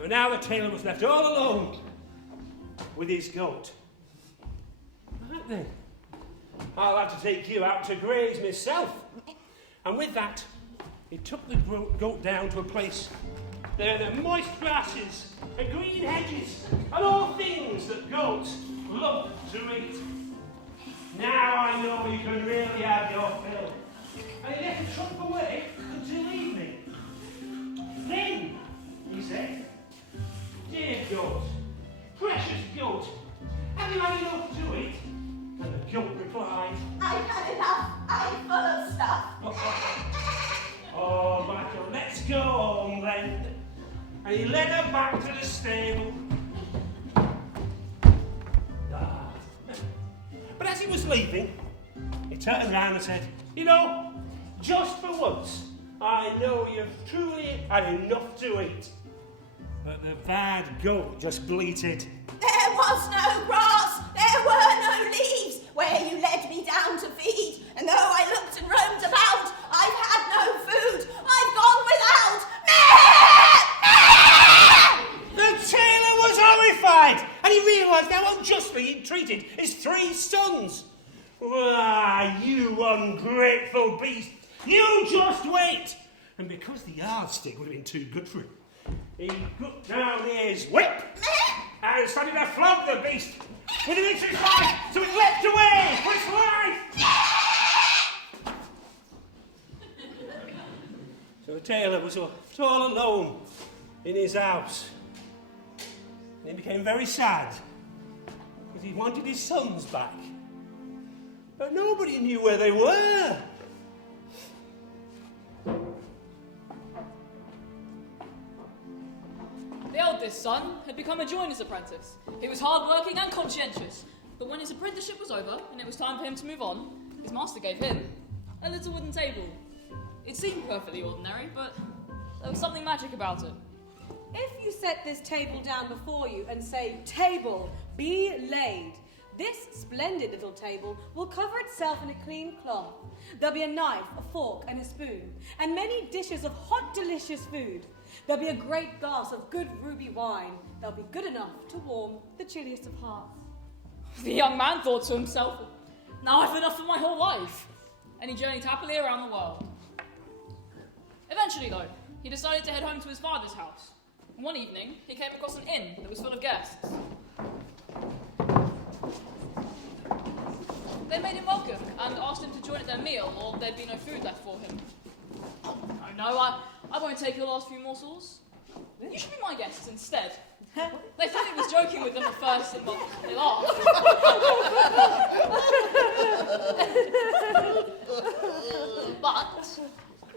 And now the tailor was left all alone with his goat. Right then, I'll have to take you out to graze myself. And with that, he took the goat down to a place. There are the moist grasses, the green hedges, and all things that goats love to eat. Now I know you can really have your fill. And he let the trump away until evening. Then, he said, "Dear goat, precious goat, have you had enough to eat?" And the goat replied, right? I've had enough. I'm full of stuff. Oh, Michael, let's go home then. And he led her back to the stable. Ah. But as he was leaving, he turned around and said, you know, just for once, I know you've truly had enough to eat. But the bad goat just bleated. There was no grass, there were no leaves, where you led me down to feed. And though I looked and roamed about, I've had no food, I've gone without. The tailor was horrified, and he realised how unjustly he'd treated his 3 sons. Ah, you ungrateful beast, you just wait. And because the yardstick would have been too good for him, he put down his whip and started to flog the beast with an inch of his life, so it leapt away for its life. So the tailor was all alone in his house. And he became very sad because he wanted his sons back. But nobody knew where they were. The eldest son had become a joiner's apprentice. He was hard-working and conscientious, but when his apprenticeship was over and it was time for him to move on, his master gave him a little wooden table. It seemed perfectly ordinary, but there was something magic about it. If you set this table down before you and say, "Table, be laid," this splendid little table will cover itself in a clean cloth. There'll be a knife, a fork, and a spoon, and many dishes of hot, delicious food. There'll be a great glass of good ruby wine that'll be good enough to warm the chilliest of hearts. The young man thought to himself, now I've enough for my whole life. And he journeyed happily around the world. Eventually, though, he decided to head home to his father's house. And one evening, he came across an inn that was full of guests. They made him welcome and asked him to join at their meal, or there'd be no food left for him. Oh, no, I won't take your last few morsels. You should be my guests instead. They thought he was joking with them at first, and well, they laughed. But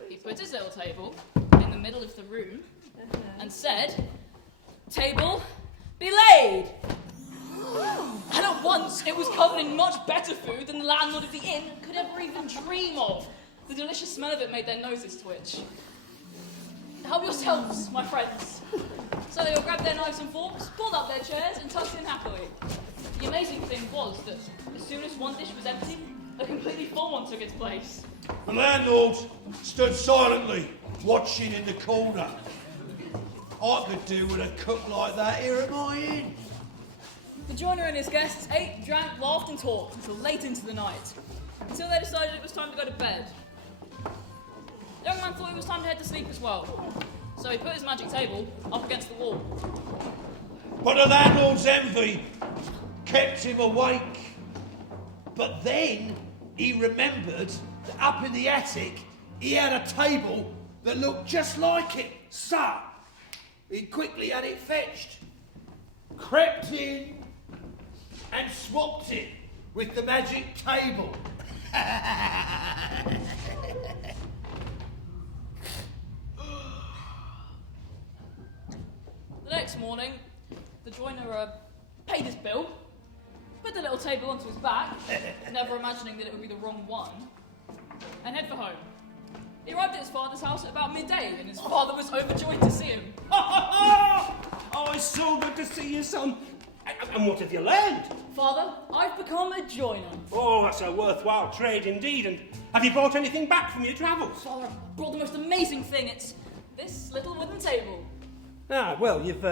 he put his little table in the middle of the room and said, "Table, be laid." And at once it was covered in much better food than the landlord of the inn could ever even dream of. The delicious smell of it made their noses twitch. Help yourselves, my friends. So they all grabbed their knives and forks, pulled up their chairs, and tucked in happily. The amazing thing was that as soon as one dish was empty, a completely full one took its place. The landlord stood silently, watching in the corner. I could do with a cook like that here at my inn. The joiner and his guests ate, drank, laughed, and talked until late into the night, until they decided it was time to go to bed. The young man thought it was time to head to sleep as well, so he put his magic table up against the wall. But the landlord's envy kept him awake. But then he remembered that up in the attic he had a table that looked just like it. So he quickly had it fetched, crept in, and swapped it with the magic table. The next morning, the joiner paid his bill, put the little table onto his back, never imagining that it would be the wrong one, and head for home. He arrived at his father's house at about midday, and his father was overjoyed to see him. Oh, it's so good to see you, son. And what have you learned? Father, I've become a joiner. Oh, that's a worthwhile trade indeed. And have you brought anything back from your travels? Father, I brought the most amazing thing. It's this little wooden table. Ah, well, you've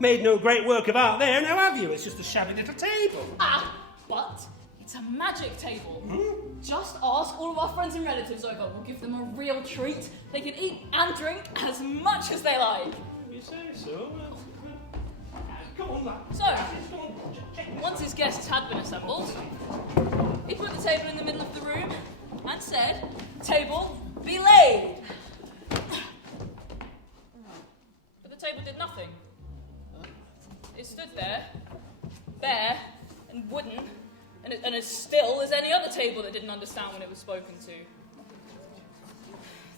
made no great work of art there, now have you? It's just a shabby little table. Ah, but it's a magic table. Just ask all of our friends and relatives over. We'll give them a real treat. They can eat and drink as much as they like. You say so? Come on, lad. So, once his guests had been assembled, he put the table in the middle of the room and said, "Table, be laid." But the table did nothing. It stood there, bare and wooden, and as still as any other table that didn't understand when it was spoken to.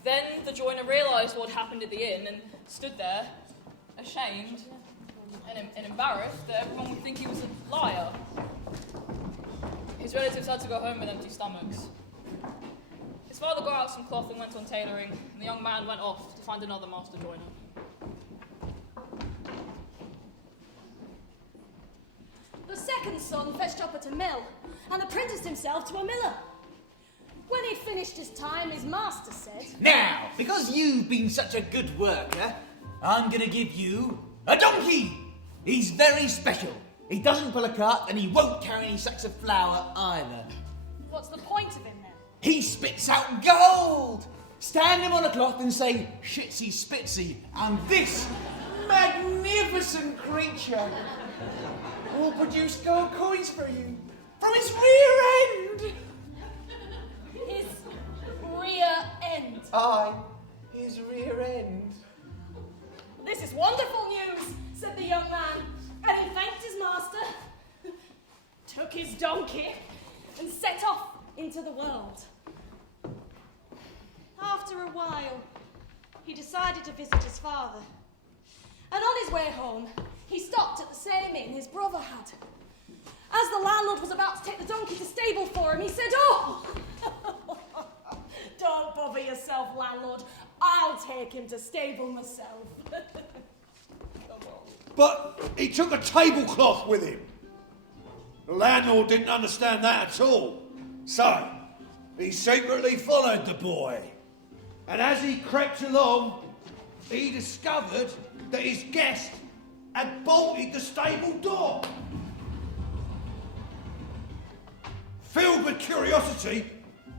Then the joiner realised what happened at the inn and stood there, ashamed and embarrassed that everyone would think he was a liar. His relatives had to go home with empty stomachs. His father got out some cloth and went on tailoring, and the young man went off to find another master joiner. The second son fetched up at a mill and apprenticed himself to a miller. When he'd finished his time, his master said, Now, because you've been such a good worker, I'm going to give you a donkey. He's very special. He doesn't pull a cart and he won't carry any sacks of flour either. What's the point of him then? He spits out gold. Stand him on a cloth and say, Shitsy Spitsy, and this magnificent creature will produce gold coins for you from his rear end. His rear end. Aye, his rear end. This is wonderful news, said the young man, and he thanked his master, took his donkey, and set off into the world. After a while, he decided to visit his father, and on his way home, he stopped at the same inn his brother had. As the landlord was about to take the donkey to stable for him, he said, "Oh, don't bother yourself, landlord. I'll take him to stable myself." But he took a tablecloth with him. The landlord didn't understand that at all. So, he secretly followed the boy. And as he crept along, he discovered that his guest had bolted the stable door. Filled with curiosity,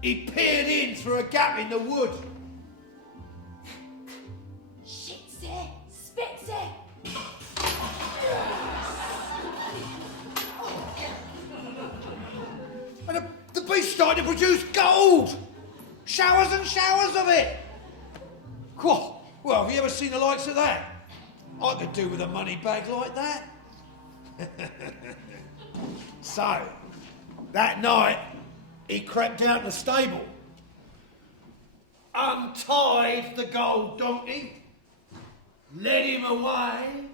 he peered in through a gap in the wood. Shitsy, spitsy. And the beast started to produce gold! Showers and showers of it! Well, have you ever seen the likes of that? I could do with a money bag like that. So, that night, he crept down to the stable, untied the gold donkey, led him away,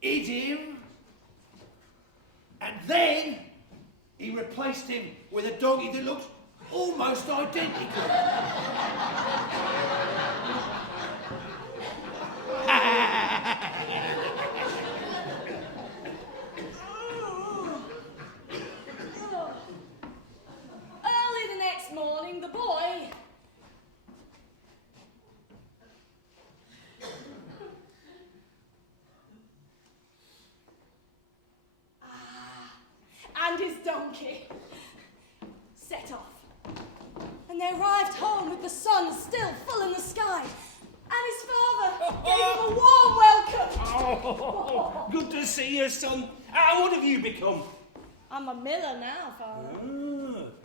hid him, and then he replaced him with a donkey that looked almost identical. Early the next morning, the boy... and his donkey set off. And they arrived home with the sun still full in the sky. And his father gave him a warm welcome. Oh, good to see you, son. What have you become? I'm a miller now, Father.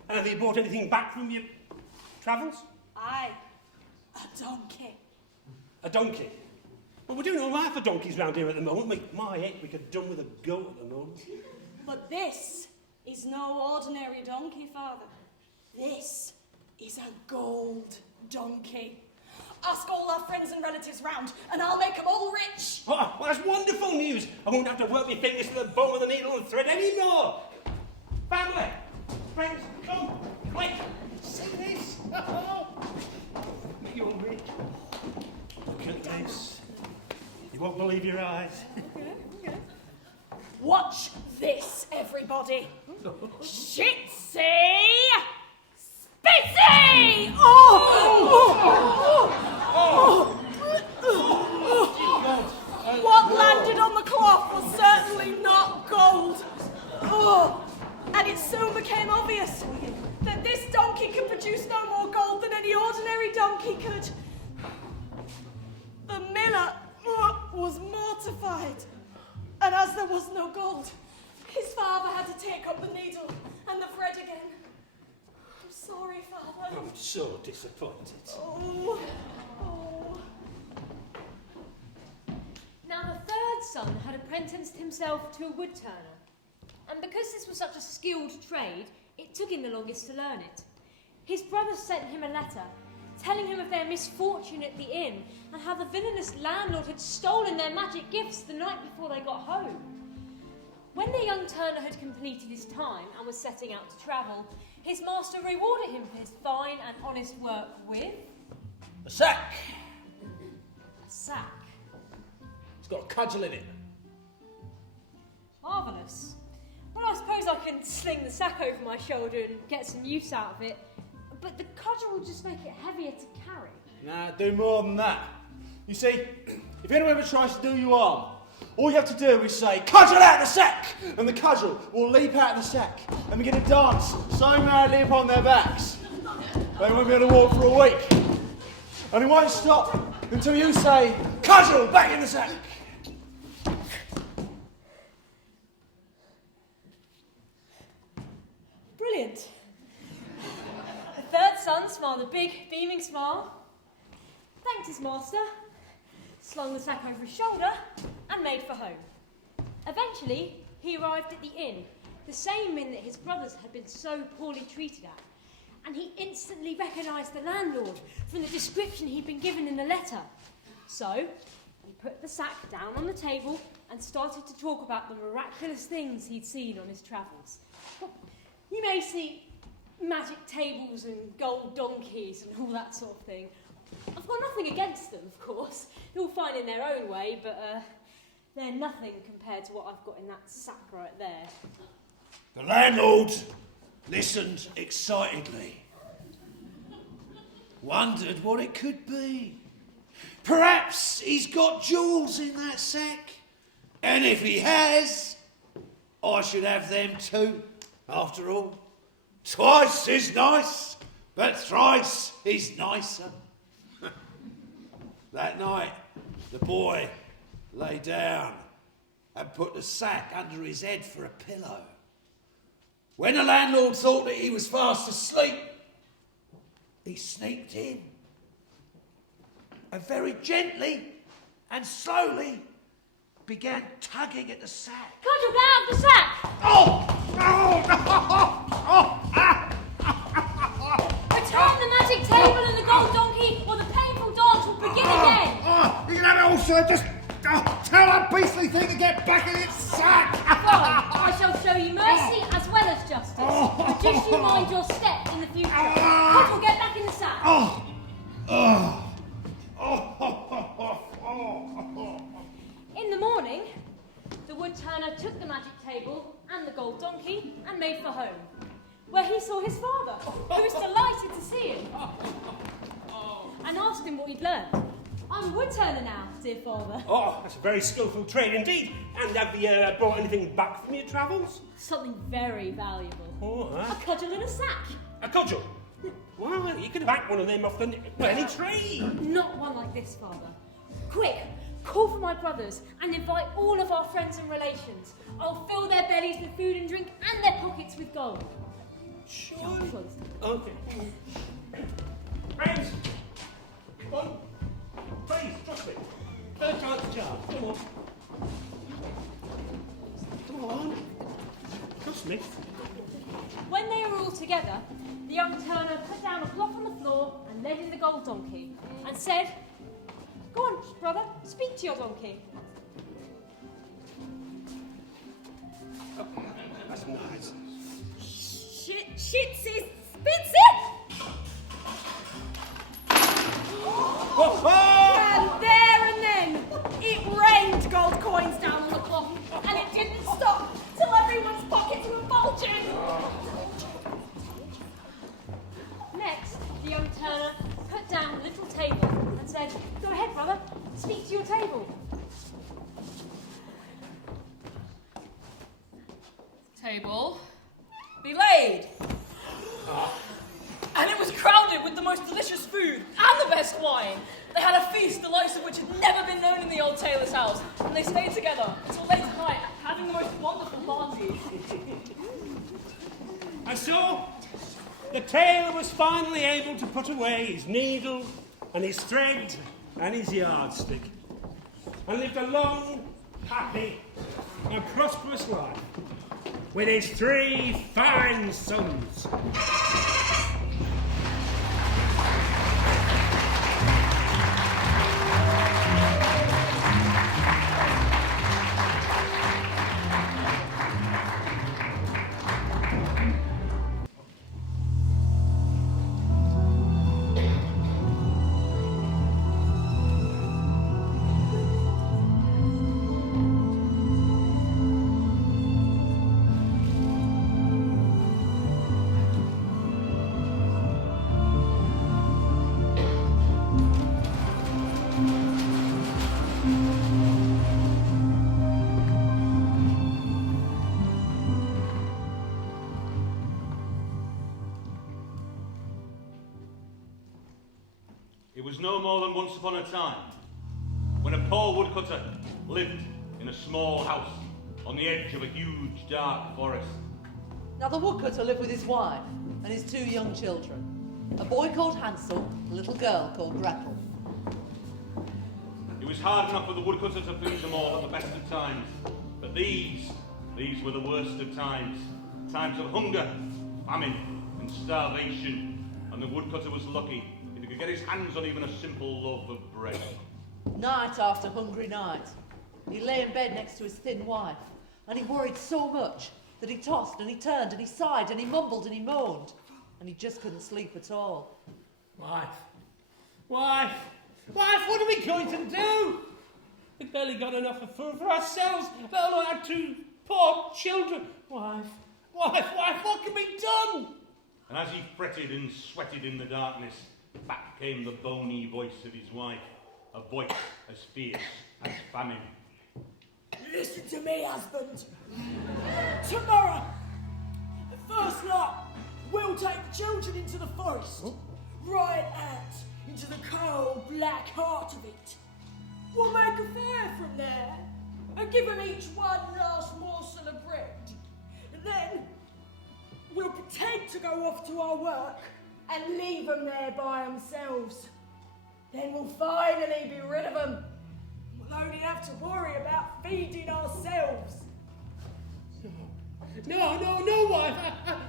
And have you brought anything back from your travels? Aye, a donkey. A donkey? Well, we're doing all right for donkeys round here at the moment. My heck, we could have done with a goat at the moment. But this is no ordinary donkey, Father. This is a gold donkey. Ask all our friends and relatives round, and I'll make them all rich. Oh, well, that's wonderful news. I won't have to work my fingers to the bone with a needle and thread anymore. Family, friends, come, quick, see this. You're rich. Look at this. You won't believe your eyes. Okay. Watch this, everybody. Shitsy! Spitsy! What landed on the cloth was certainly not gold. And it soon became obvious that this donkey could produce no more gold than any ordinary donkey could. The miller was mortified. And as there was no gold, his father had to take up the needle and the thread again. I'm sorry, Father. I'm so disappointed. Oh. Now the third son had apprenticed himself to a wood turner, and because this was such a skilled trade, it took him the longest to learn it. His brothers sent him a letter, telling him of their misfortune at the inn, and how the villainous landlord had stolen their magic gifts the night before they got home. When the young turner had completed his time and was setting out to travel, his master rewarded him for his fine and honest work with... A sack. a sack. It's got a cudgel in it. Marvellous. Well, I suppose I can sling the sack over my shoulder and get some use out of it, but the cudgel will just make it heavier to carry. Nah, do more than that. You see, if anyone ever tries to do you harm, all you have to do is say, "Cudgel out the sack!" and the cudgel will leap out of the sack and begin to dance so madly upon their backs, they won't be able to walk for a week. And it won't stop until you say, "Cudgel, back in the sack!" Brilliant. The third son smiled a big, beaming smile, thanked his master, slung the sack over his shoulder, and made for home. Eventually, he arrived at the inn, the same inn that his brothers had been so poorly treated at, and he instantly recognised the landlord from the description he'd been given in the letter. So, he put the sack down on the table and started to talk about the miraculous things he'd seen on his travels. You may see magic tables and gold donkeys and all that sort of thing. I've got nothing against them, of course. They're all fine in their own way, but they're nothing compared to what I've got in that sack right there. The landlord listened excitedly, wondered what it could be. Perhaps he's got jewels in that sack, and if he has, I should have them too. After all, twice is nice, but thrice is nicer. That night, the boy lay down and put the sack under his head for a pillow. When the landlord thought that he was fast asleep, he sneaked in and very gently and slowly began tugging at the sack. Cudgel, get out of the sack! Oh! Return the magic table and the gold donkey, or the painful dance will begin again! You can have it all, sir. Just tell that beastly thing to get back in its sack. Fine, I shall show you mercy as well as justice. But just you mind your step in the future. Cudgel, get back in the sack. In the morning, the wood turner took the magic table and the gold donkey and made for home, where he saw his father, who was delighted to see him, and asked him what he'd learned. I'm wood turner now, dear father. Oh, that's a very skillful trade indeed. And have you brought anything back from your travels? Something very valuable. Oh, A cudgel in a sack. A cudgel? Well, you could have hacked one of them off any tree. Not one like this, father. Quick, call for my brothers and invite all of our friends and relations. I'll fill their bellies with food and drink and their pockets with gold. Sure. Okay. Friends, come on. Please, trust me. Third time's a charm. Come on. Come on. Trust me. When they were all together, the young turner put down a cloth on the floor and led in the gold donkey and said, "Go on, brother, speak to your donkey." Oh, that's nice. Shit, sis, spits it! And there and then, it rained gold coins down on the cloth, and it didn't stop till everyone's pockets were bulging. Next, the young turner put down a little table and said, "Go ahead, brother, speak to your table." Table, be laid. And it was crowded with the most delicious food and the best wine. They had a feast the likes of which had never been known in the old tailor's house, and they stayed together until late at night, having the most wonderful party. And so, the tailor was finally able to put away his needle and his thread and his yardstick, and lived a long, happy, and prosperous life. with his 3 fine sons. It was no more than once upon a time when a poor woodcutter lived in a small house on the edge of a huge dark forest. Now the woodcutter lived with his wife and his 2 young children, a boy called Hansel, a little girl called Gretel. It was hard enough for the woodcutter to please them all at the best of times, but these were the worst of times. Times of hunger, famine and starvation, and the woodcutter was lucky if he could get his hands on even a simple loaf of bread. Night after hungry night, he lay in bed next to his thin wife, and he worried so much that he tossed and he turned and he sighed and he mumbled and he moaned, and he just couldn't sleep at all. Wife, what are we going to do? We've barely got enough of food for ourselves, let alone our 2 poor children. Wife, what can be done? And as he fretted and sweated in the darkness, back came the bony voice of his wife, a voice as fierce as famine. Listen to me, husband. Tomorrow, the first lot, we'll take the children into the forest, right out into the cold, black heart of it. We'll make a fire from there and give them each one last morsel of bread. And then we'll pretend to go off to our work and leave them there by themselves. Then we'll finally be rid of them. We'll only have to worry about feeding ourselves. No, wife,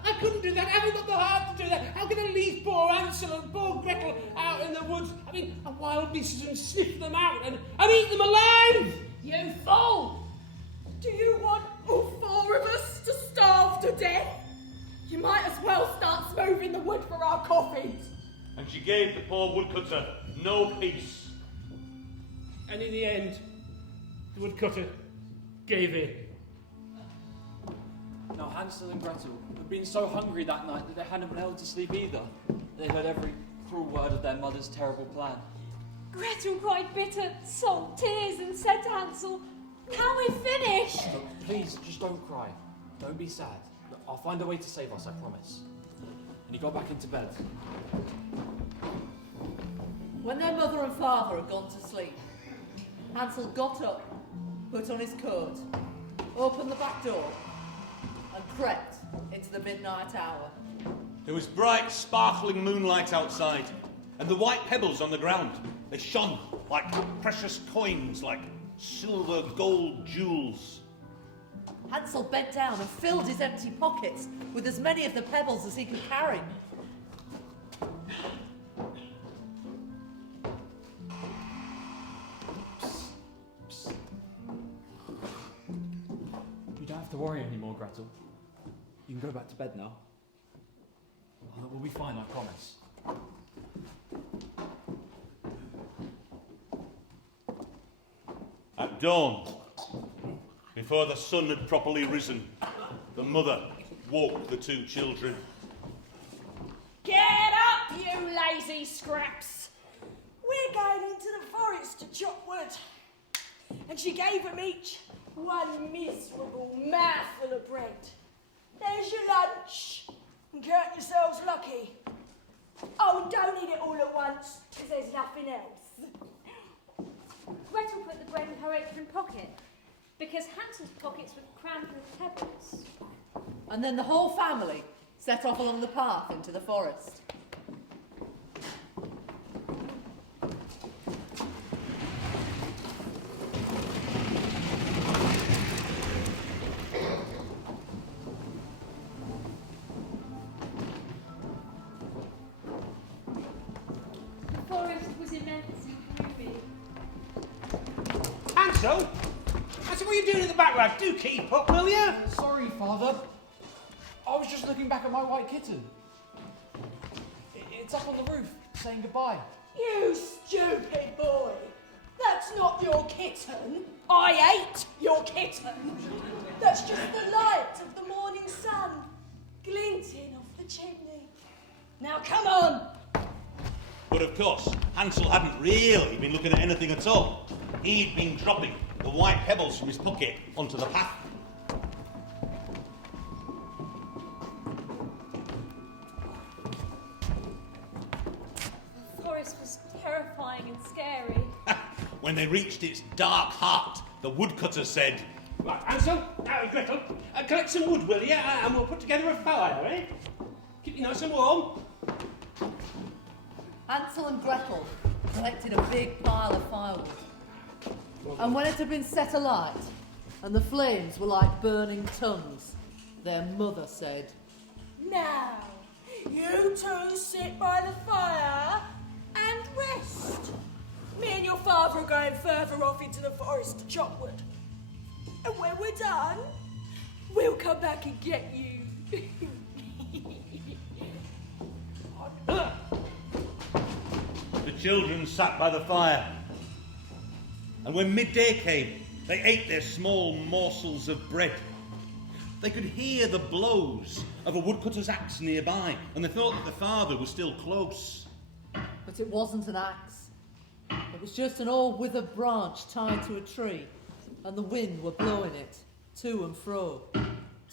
I couldn't do that. I haven't got the heart to do that. How can I leave poor Hansel and poor Gretel out in the woods? I mean, a wild beast and sniff them out and eat them alive! You fool! Do you want all 4 of us to starve to death? You might as well start smoothing the wood for our coffins. And she gave the poor woodcutter no peace. And in the end, the woodcutter gave in. Now Hansel and Gretel had been so hungry that night that they hadn't been able to sleep either. They heard every cruel word of their mother's terrible plan. Gretel cried bitter, salt tears and said to Hansel, "Can we finish?" So please, just don't cry. Don't be sad. Look, I'll find a way to save us, I promise. And he got back into bed. When their mother and father had gone to sleep, Hansel got up, put on his coat, opened the back door, and crept into the midnight hour. There was bright, sparkling moonlight outside, and the white pebbles on the ground, they shone like precious coins, like silver gold jewels. Hansel bent down and filled his empty pockets with as many of the pebbles as he could carry. You don't have to worry anymore, Gretel. You can go back to bed now. Oh, we'll be fine, I promise. At dawn, before the sun had properly risen, the mother woke the 2 children. Get up, you lazy scraps! We're going into the forest to chop wood. And she gave them each one miserable mouthful of bread. There's your lunch, and count yourselves lucky. Oh, and don't eat it all at once, because there's nothing else. Gretel put the bread in her apron pocket, because Hansel's pockets were crammed with pebbles. And then the whole family set off along the path into the forest. Hansel! Hansel, what are you doing in the back, lad? Do keep up, will you? Sorry, Father. I was just looking back at my white kitten. It's up on the roof, saying goodbye. You stupid boy! That's not your kitten. I ate your kitten. That's just the light of the morning sun glinting off the chimney. Now come on! But of course, Hansel hadn't really been looking at anything at all. He'd been dropping the white pebbles from his pocket onto the path. The forest was terrifying and scary. When they reached its dark heart, the woodcutter said, Right, Hansel, Gretel, collect some wood, will you? And we'll put together a fire, eh? Keep you nice and warm. Hansel and Gretel collected a big pile of firewood. And when it had been set alight, and the flames were like burning tongues, their mother said, Now, you two sit by the fire and rest. Me and your father are going further off into the forest to chop wood. And when we're done, we'll come back and get you. The children sat by the fire. And when midday came, they ate their small morsels of bread. They could hear the blows of a woodcutter's axe nearby, and they thought that the father was still close. but it wasn't an axe. It was just an old withered branch tied to a tree, and the wind were blowing it to and fro,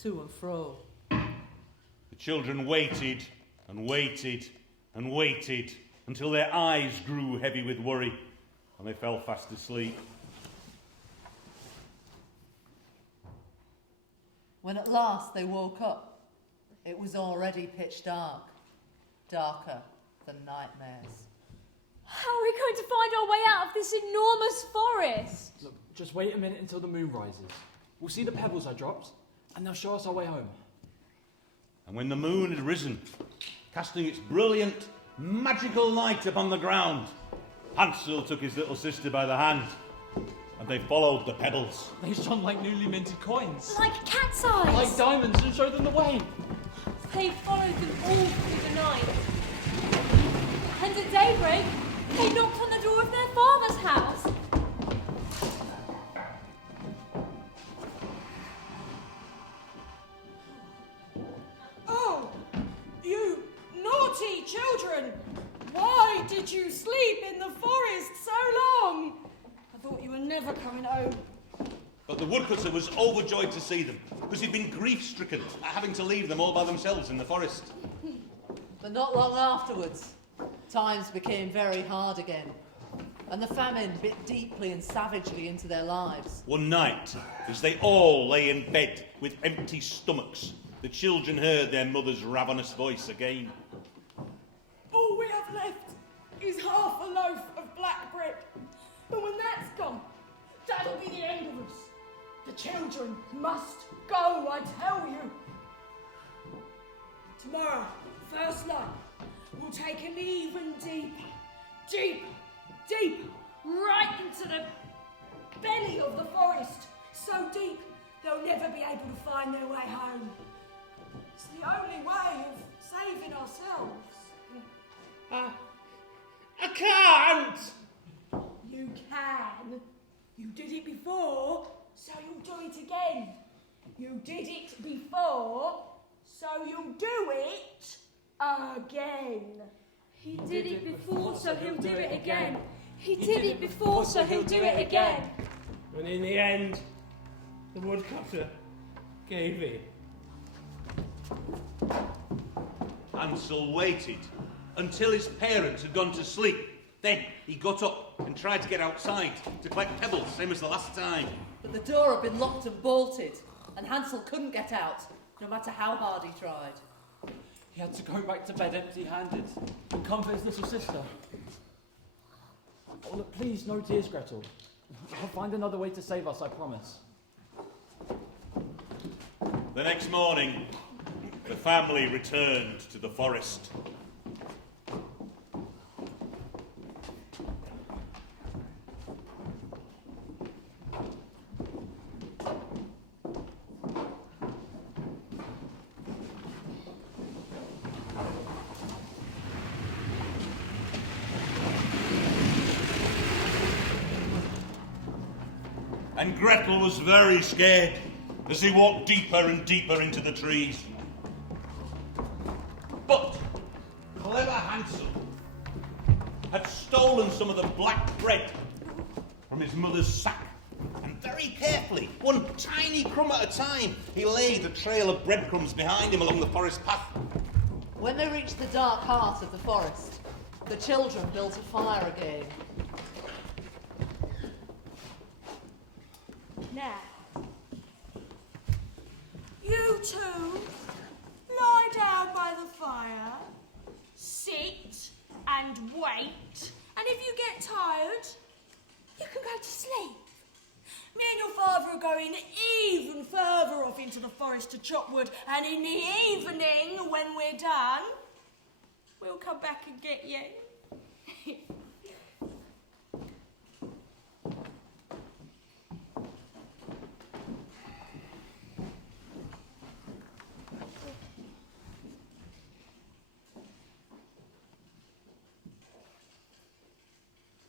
to and fro. The children waited and waited and waited until their eyes grew heavy with worry and they fell fast asleep. When at last they woke up, it was already pitch dark, darker than nightmares. How are we going to find our way out of this enormous forest? Look, just wait a minute until the moon rises. We'll see the pebbles I dropped, and they'll show us our way home. And when the moon had risen, casting its brilliant, magical light upon the ground, Hansel took his little sister by the hand, and they followed the pebbles. They shone like newly minted coins. Like cat's eyes. Like diamonds, and showed them the way. They followed them all through the night. And at daybreak, they knocked on the door of their father's house. Oh, you naughty children! Why did you sleep in the forest so long? I thought you were never coming home. But the woodcutter was overjoyed to see them, because he'd been grief-stricken at having to leave them all by themselves in the forest. But not long afterwards, times became very hard again, and the famine bit deeply and savagely into their lives. One night, as they all lay in bed with empty stomachs, the children heard their mother's ravenous voice again. All we have left is half a loaf of black bread. And when that's gone, that'll be the end of us. The children must go, I tell you. Tomorrow, first light, we'll take him even deeper, right into the belly of the forest. So deep, they'll never be able to find their way home. It's the only way of saving ourselves. I can't! You can. You did it before, so you'll do it again. You did it before, so you'll do it again. He did it before, so he'll do it again. He did it before, so he'll do it again. And in the end, the woodcutter gave in. Hansel waited until his parents had gone to sleep. Then he got up and tried to get outside to collect pebbles, same as the last time. But the door had been locked and bolted, and Hansel couldn't get out, no matter how hard he tried. He had to go back to bed empty-handed and comfort his little sister. Oh, look, please, no tears, Gretel. I'll find another way to save us, I promise. The next morning, the family returned to the forest. and Gretel was very scared as they walked deeper and deeper into the trees. But clever Hansel had stolen some of the black bread from his mother's sack, and very carefully, one tiny crumb at a time, he laid a trail of breadcrumbs behind him along the forest path. When they reached the dark heart of the forest, the children built a fire again. Now, you two, lie down by the fire, sit and wait, and if you get tired, you can go to sleep. Me and your father are going even further off into the forest to chop wood, and in the evening, when we're done, we'll come back and get you.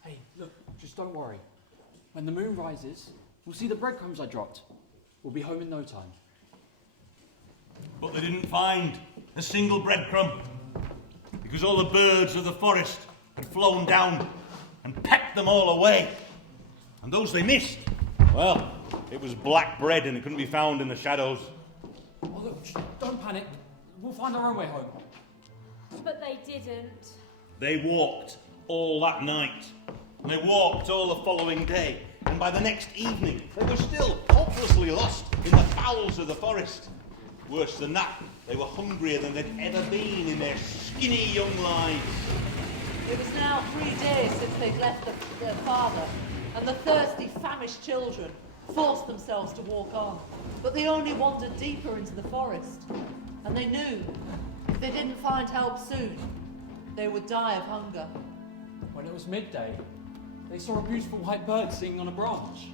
Hey, look, just don't worry. When the moon rises, we'll see the breadcrumbs I dropped. We'll be home in no time. But they didn't find a single breadcrumb, because all the birds of the forest had flown down and pecked them all away. And those they missed, well, it was black bread and it couldn't be found in the shadows. Oh, look, don't panic. We'll find our own way home. But they didn't. They walked all that night, and they walked all the following day, and by the next evening they were still hopelessly lost in the bowels of the forest. Worse than that, they were hungrier than they'd ever been in their skinny young lives. It was now 3 days since they'd left their father, and the thirsty, famished children forced themselves to walk on. But they only wandered deeper into the forest, and they knew if they didn't find help soon, they would die of hunger. When it was midday, they saw a beautiful white bird singing on a branch.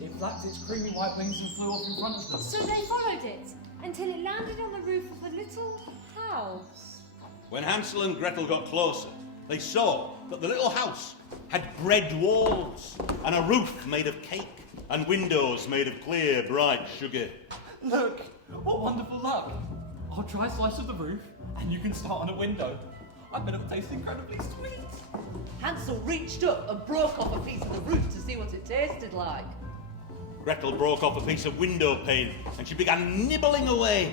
It flapped its creamy white wings and flew off in front of them. So they followed it until it landed on the roof of a little house. When Hansel and Gretel got closer, they saw that the little house had bread walls and a roof made of cake and windows made of clear, bright sugar. Look, what wonderful luck. I'll try a slice of the roof, and you can start on a window. I bet it'll taste incredibly sweet. Hansel reached up and broke off a piece of the roof to see what it tasted like. Gretel broke off a piece of window pane and she began nibbling away.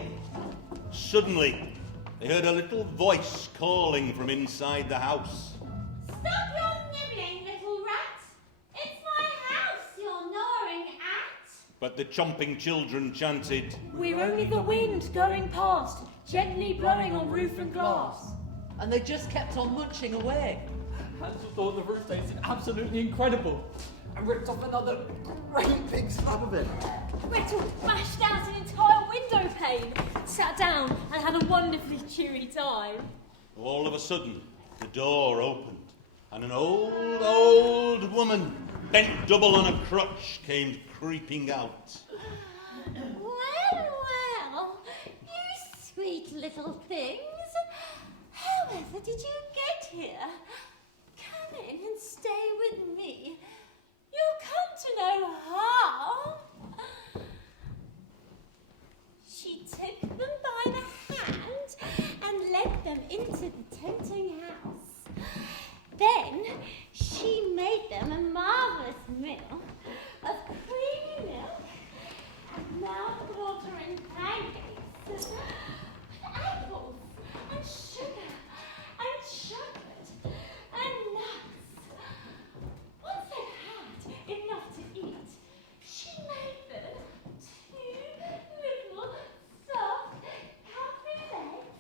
Suddenly, they heard a little voice calling from inside the house. Stop your nibbling, little rat! It's my house you're gnawing at! But the chomping children chanted, We're only the wind going past, gently blowing on roof and glass. And they just kept on munching away. Hansel thought the roof tasted absolutely incredible and ripped off another great big slab of it. Gretel bashed out an entire window pane, sat down and had a wonderfully cheery time. All of a sudden, the door opened and an old woman, bent double on a crutch, came creeping out. Well, you sweet little things. However did you get here? Come in and stay with me. You'll come to know how. She took them by the hand and led them into the tempting house. Then she made them a marvellous meal of creamy milk and mouth-watering pancakes, and apples and sugar and chocolate and nuts. Once they'd had enough to eat, she made them 2 little soft comfy legs,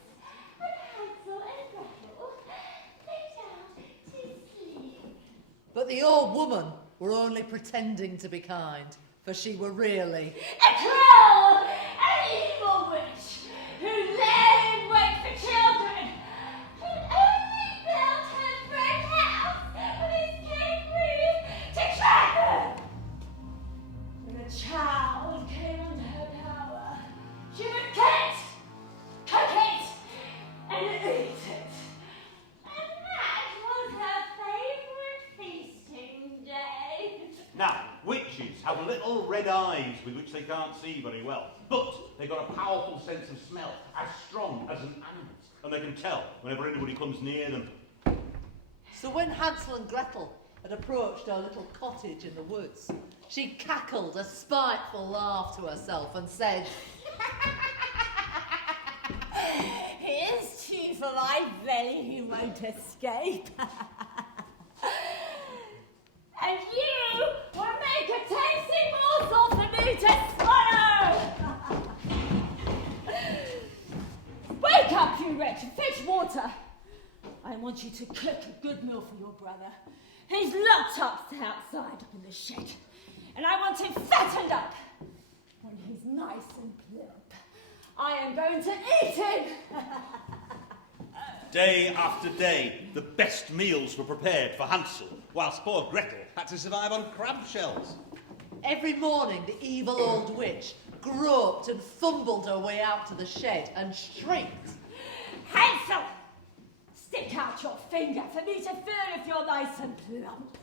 and Hansel and Gretel lay down to sleep. But the old woman were only pretending to be kind, for she were really A troll! An evil witch who lay in wait for children, who'd only built her bread house with his cake roof to trap them. When a child came under her power, she would cook it, and eat it. And that was her favourite feasting day. Now, witches have little red eyes with which they can't see very well, but they've got a powerful sense of smell, as strong as an ant's, and they can tell whenever anybody comes near them. So when Hansel and Gretel had approached her little cottage in the woods, she cackled a spiteful laugh to herself and said, Here's two for my belly who won't escape. And you will make a tasty morsel for me to swallow! Wake up, you wretch, and fetch water. I want you to cook a good meal for your brother. He's locked up outside up in the shed, and I want him fattened up. When he's nice and plump, I am going to eat him. Day after day, the best meals were prepared for Hansel, whilst poor Gretel had to survive on crab shells. Every morning the evil old witch groped and fumbled her way out to the shed and shrieked, Hansel! Stick out your finger for me to feel if you're nice and plump.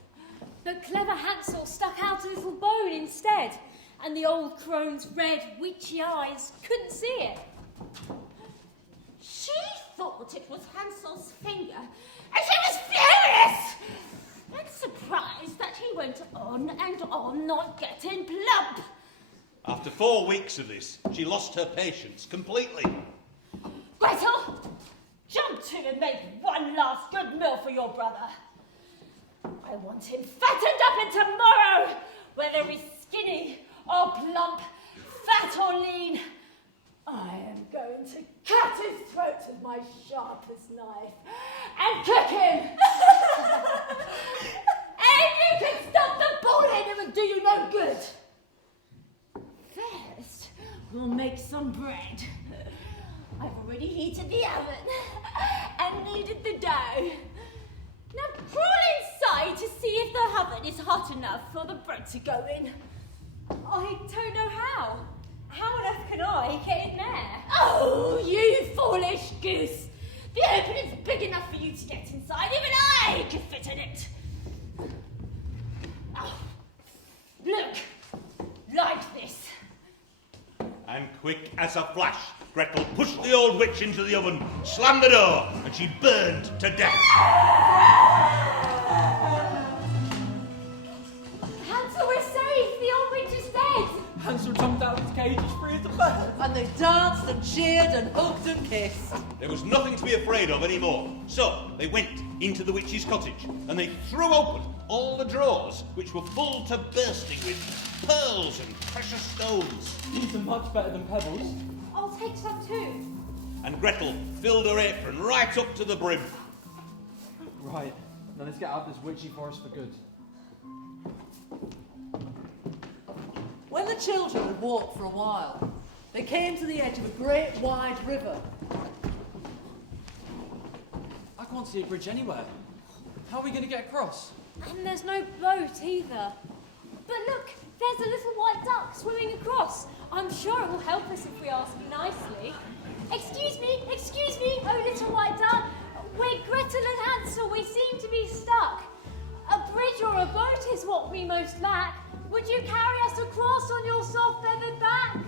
But clever Hansel stuck out a little bone instead, and the old crone's red, witchy eyes couldn't see it. She thought it was Hansel's finger, and she was furious and surprised that he went on and on not getting plump. After 4 weeks of this, she lost her patience completely. Gretel, jump to and make one last good meal for your brother. I want him fattened up in tomorrow, whether he's skinny or plump, fat or lean. I am going to cut his throat with my sharpest knife and cook him. And you can stop the bullying, it will do you no good. First, we'll make some bread. I've already heated the oven and kneaded the dough. Now crawl inside to see if the oven is hot enough for the bread to go in. I don't know how. How on earth can I get in there? Oh, you foolish goose! The opening's big enough for you to get inside. Even I could fit in it. Oh, look, like this. And quick as a flash, Gretel pushed the old witch into the oven, slammed the door, and she burned to death. Hansel, we're safe! The old witch is dead! Hansel jumped out of his cage as free as a bird. and they danced and cheered and hugged and kissed. There was nothing to be afraid of anymore. So they went into the witch's cottage and they threw open all the drawers, which were full to bursting with pearls and precious stones. These are much better than pebbles. I'll take some too. And Gretel filled her apron right up to the brim. Right, now let's get out of this witchy forest for good. When the children had walked for a while, they came to the edge of a great wide river. I can't see a bridge anywhere. How are we going to get across? And there's no boat either. But look, there's a little white duck swimming across. I'm sure it will help us if we ask nicely. Excuse me, oh little white duck. We're Gretel and Hansel, we seem to be stuck. A bridge or a boat is what we most lack. Would you carry us across on your soft feathered back?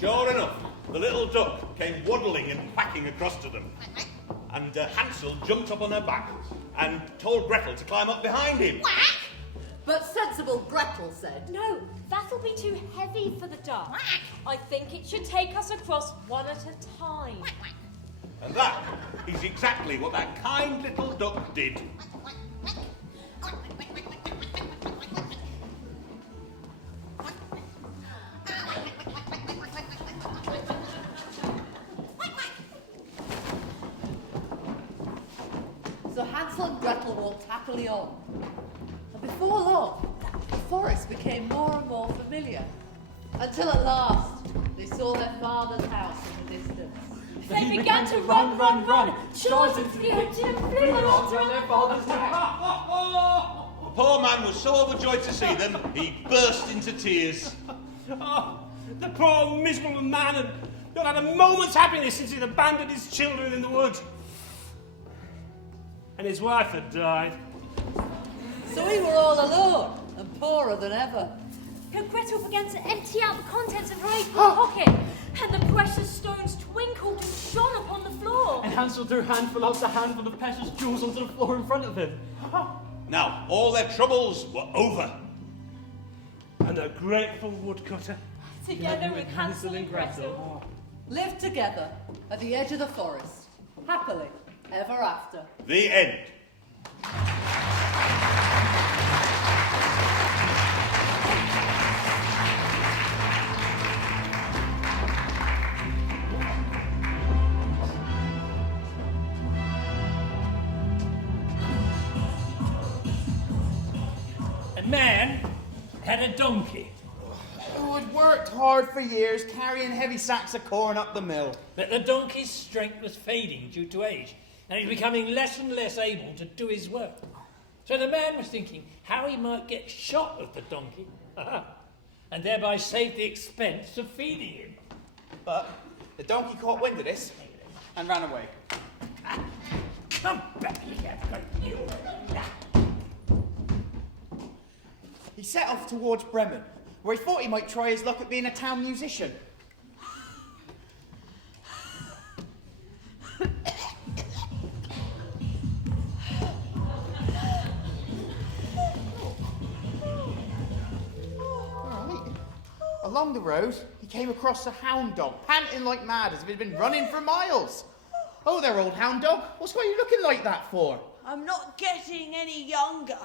Sure enough, the little duck came waddling and quacking across to them. And Hansel jumped up on her back and told Gretel to climb up behind him. But sensible Gretel said, No, that'll be too heavy for the duck. I think it should take us across one at a time. And that is exactly what that kind little duck did. So Hansel and Gretel walked happily on. And before long, the forest became more and more familiar. Until at last, they saw their father's house in the distance. They began to run, charged into the engine and flew along around their father's house. The poor man was so overjoyed to see them, he burst into tears. Oh, the poor miserable man had not had a moment's happiness since he'd abandoned his children in the wood. And his wife had died. So we were all alone, and poorer than ever. Till Gretel began to empty out the contents of her apron pocket, and the precious stones twinkled and shone upon the floor. And Hansel threw handful after handful of precious jewels onto the floor in front of him. Now, all their troubles were over. And a grateful woodcutter, Together with Hansel and Gretel, lived together at the edge of the forest, happily ever after. The end. A man had a donkey. Who had worked hard for years carrying heavy sacks of corn up the mill. But the donkey's strength was fading due to age, and he was becoming less and less able to do his work. So the man was thinking how he might get shot of the donkey, and thereby save the expense of feeding him. But the donkey caught wind of this and ran away. Come back here, you. He set off towards Bremen, where he thought he might try his luck at being a town musician. Along the road, he came across a hound dog, panting like mad as if he'd been running for miles. Oh there, old hound dog, what's got you looking like that for? I'm not getting any younger.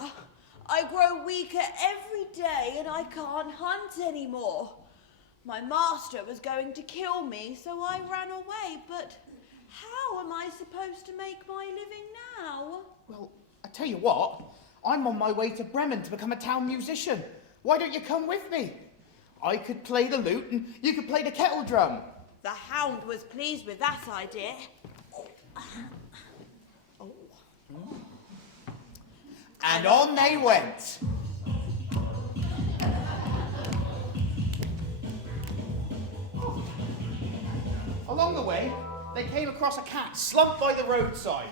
I grow weaker every day and I can't hunt anymore. My master was going to kill me, so I ran away, but how am I supposed to make my living now? Well, I tell you what, I'm on my way to Bremen to become a town musician. Why don't you come with me? I could play the lute and you could play the kettle drum. The hound was pleased with that idea. And on they went. Along the way, they came across a cat slumped by the roadside.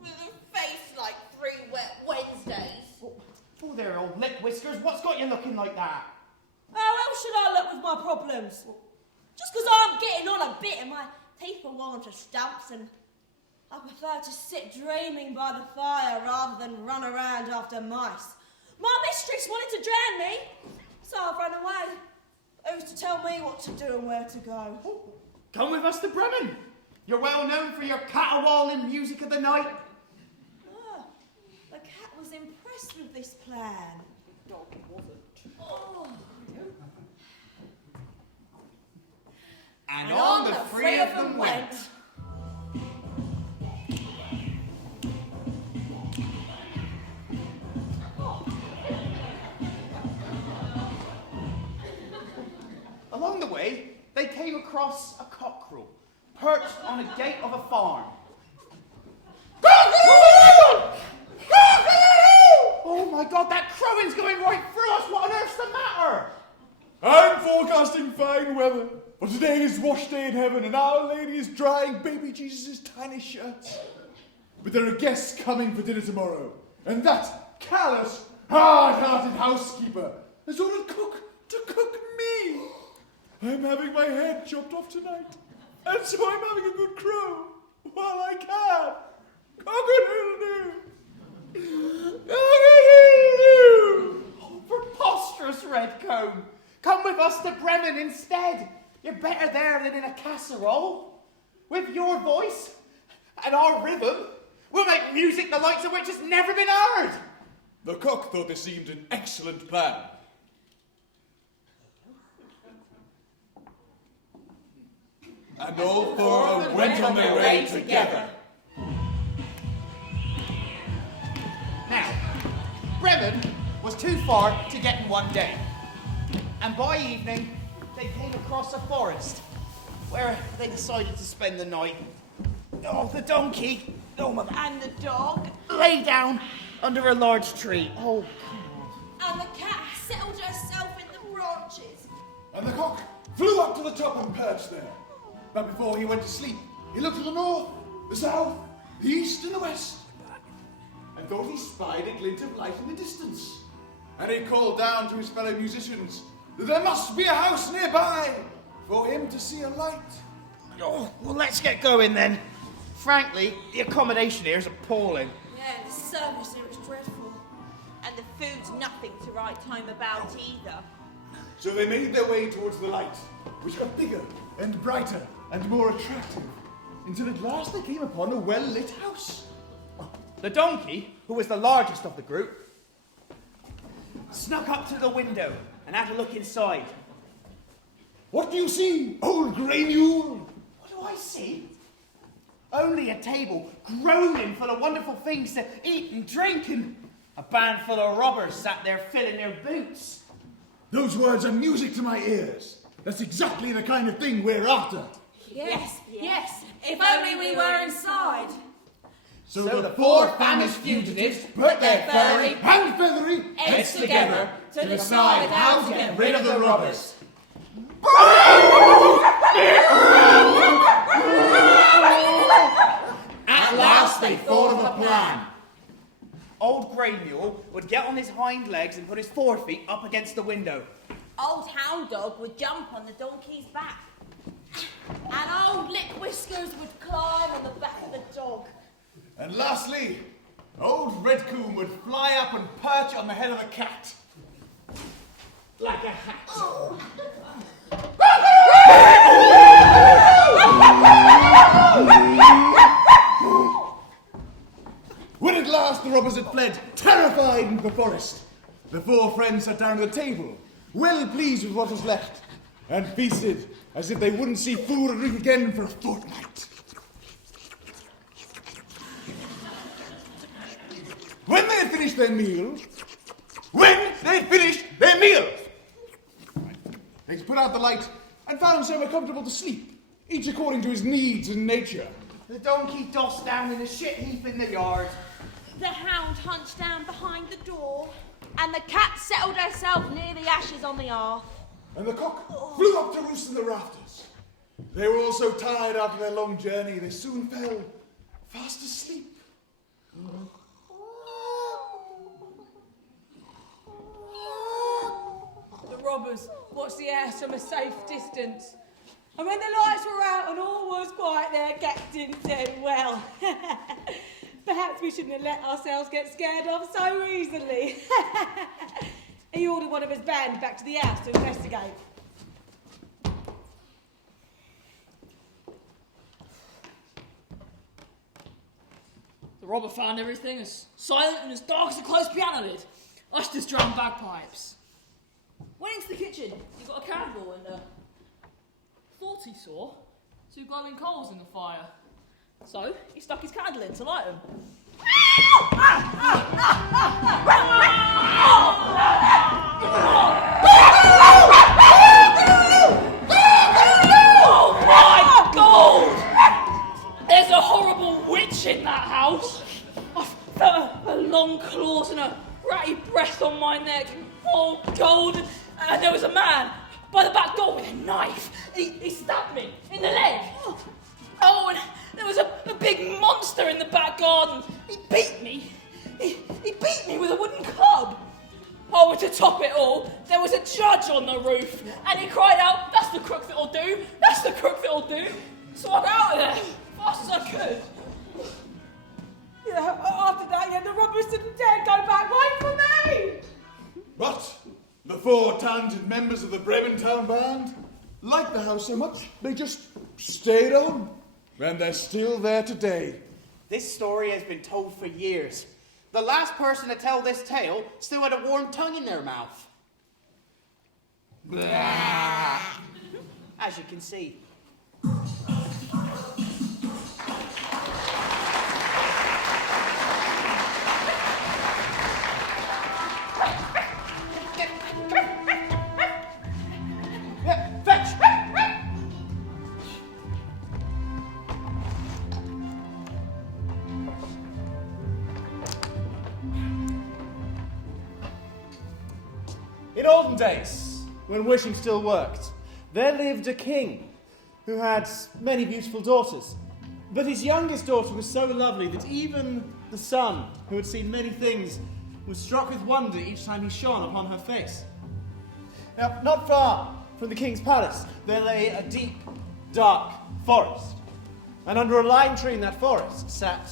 With a face like 3 wet Wednesdays. Oh, there, old lick whiskers, what's got you looking like that? How else should I look with my problems? Just because I'm getting on a bit and my teeth are worn to stumps, and I prefer to sit dreaming by the fire rather than run around after mice. My mistress wanted to drown me, so I've run away. Who's to tell me what to do and where to go? Come with us to Bremen. You're well known for your caterwauling music of the night. Ah, the cat was impressed with this plan. Dog wasn't. Oh. And on the three of them went. Along the way, they came across a cockerel perched on a gate of a farm. Oh my God, that crowing's going right through us. What on earth's the matter? I'm forecasting fine weather, but today is wash day in heaven and Our Lady is drying baby Jesus' tiny shirts. But there are guests coming for dinner tomorrow, and that callous, hard-hearted housekeeper has ordered cook to cook me. I'm having my head chopped off tonight, and so I'm having a good crow while I can. Cock-a-doodle-doo! Cock-a-doodle-doo! Oh, preposterous, Redcomb. Come with us to Bremen instead. You're better there than in a casserole. With your voice and our rhythm, we'll make music the likes of which has never been heard. The cook thought this seemed an excellent plan. And all four went on their way together. Now, Bremen was too far to get in one day. And by evening, they came across a forest where they decided to spend the night. Oh, the donkey, And the dog. lay down under a large tree. Oh, And the cat settled herself in the branches. And the cock flew up to the top and perched there. But before he went to sleep, he looked to the north, the south, the east, and the west, and thought he spied a glint of light in the distance. And he called down to his fellow musicians that there must be a house nearby for him to see a light. Oh, well, let's get going then. Frankly, the accommodation here is appalling. Yeah, the service here is dreadful. And the food's nothing to write home about either. So they made their way towards the light, which got bigger and brighter and more attractive, until at last they came upon a well-lit house. The donkey, who was the largest of the group, snuck up to the window and had a look inside. What do you see, old grey mule? What do I see? Only a table groaning full of wonderful things to eat and drink, and a band full of robbers sat there filling their boots. Those words are music to my ears. That's exactly the kind of thing we're after. Yes. If only we were inside. So the four famished fugitives put their furry and feathery heads together to decide how to get rid of the robbers. At last they thought of a plan. Old Grey Mule would get on his hind legs and put his forefeet up against the window. Old Hound Dog would jump on the donkey's back. And old Lick Whiskers would climb on the back of the dog. And lastly, old Red Coon would fly up and perch on the head of a cat. Like a hat. When at last the robbers had fled, terrified into the forest, the four friends sat down at the table, well pleased with what was left, and feasted as if they wouldn't see food or drink again for a fortnight. When they had finished their meal, they put out the light and found somewhere comfortable to sleep, each according to his needs and nature. The donkey dossed down in a shit heap in the yard. The hound hunched down behind the door. And the cat settled herself near the ashes on the hearth. And the cock flew up to roost in the rafters. They were all so tired after their long journey, they soon fell fast asleep. The robbers watched the house from a safe distance. And when the lights were out and all was quiet, their captain said, well, perhaps we shouldn't have let ourselves get scared off so easily. He ordered one of his band back to the house to investigate. The robber found everything as silent and as dark as a closed piano lid. Ushers drummed bagpipes. Went into the kitchen. He got a candle and thought he saw 2 glowing coals in the fire. So he stuck his candle in to light them. Oh my God! There's a horrible witch in that house. I felt her long claws and a ratty breath on my neck. Oh, God! And there was a man by the back door with a knife. He stabbed me in the leg. Oh, and there was a big monster in the back garden. He beat me. He beat me with a wooden club. Oh, and to top it all, there was a judge on the roof, and he cried out, "That's the crook that'll do! That's the crook that'll do!" So I got out of there, fast as I could. Yeah, after that, the robbers didn't dare go back. Wait for me! But the 4 talented members of the Bremen Town Band liked the house so much, they just stayed on. And they're still there today. This story has been told for years. The last person to tell this tale still had a warm tongue in their mouth. As you can see. Fetch! In olden days, when wishing still worked, there lived a king who had many beautiful daughters. But his youngest daughter was so lovely that even the sun, who had seen many things, was struck with wonder each time he shone upon her face. Now, not far from the king's palace, there lay a deep, dark forest. And under a lime tree in that forest sat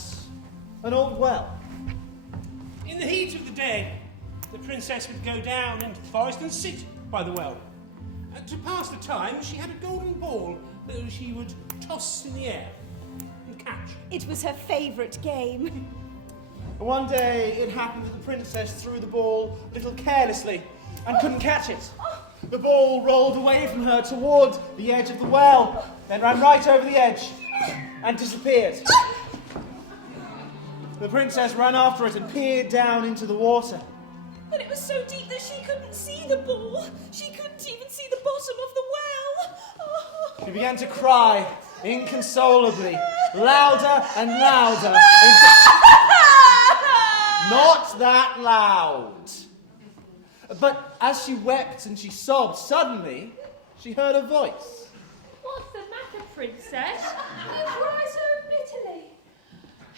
an old well. In the heat of the day, the princess would go down into the forest and sit by the well. And to pass the time, she had a golden ball that she would toss in the air and catch. It was her favourite game. One day, it happened that the princess threw the ball a little carelessly and couldn't catch it. The ball rolled away from her toward the edge of the well, then ran right over the edge and disappeared. The princess ran after it and peered down into the water. But it was so deep that she couldn't see the ball. She couldn't even see the bottom of the well. Oh. She began to cry inconsolably, louder and louder. Not that loud. But as she wept and she sobbed, suddenly she heard a voice. What's the matter, princess? You cry so bitterly.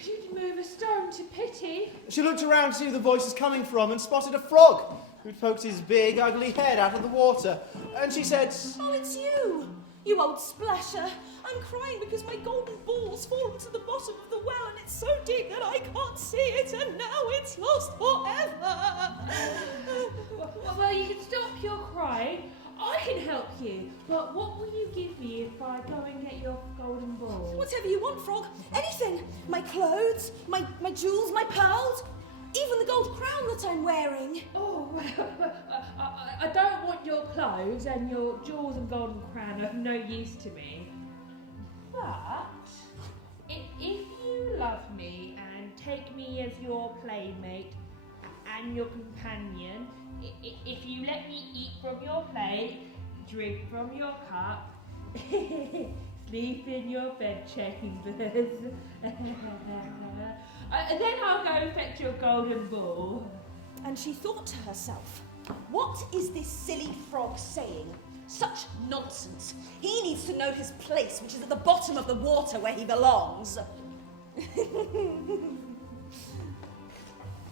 You'd move a stone to pity. She looked around to see who the voice was coming from and spotted a frog who'd poked his big, ugly head out of the water. And she said, Oh, it's you, you old splasher. I'm crying because my golden ball's fallen to the bottom of the well and it's so deep that I can't see it and now it's lost forever. Well, you can stop your crying. I can help you. But what will you give me if I go and get your golden ball? Whatever you want, Frog. Anything. My clothes, my jewels, my pearls, even the gold crown that I'm wearing. Oh, I don't want your clothes, and your jewels and golden crown are of no use to me. But if you love me and take me as your playmate and your companion, if you let me eat from your plate, drink from your cup, sleep in your bed chambers, then I'll go and fetch your golden ball. And she thought to herself, what is this silly frog saying? Such nonsense. He needs to know his place, which is at the bottom of the water where he belongs.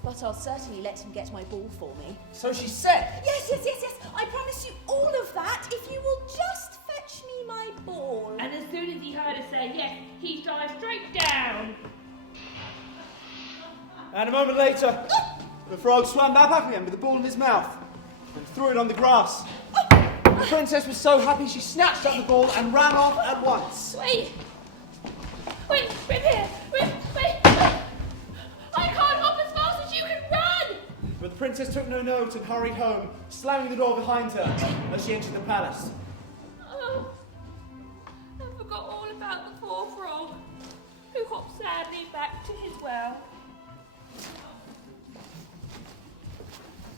But I'll certainly let him get my ball for me. So she said. Yes. I promise you all of that if you will just fetch me my ball. And as soon as he heard her say yes, he dived straight down. And a moment later, the frog swam back up again with the ball in his mouth and threw it on the grass. The princess was so happy she snatched up the ball and ran off at once. Wait, here. Wait. I can't hop as fast as you can run. But the princess took no note and hurried home, slamming the door behind her as she entered the palace. Oh, I forgot all about the poor frog, who hopped sadly back to his well.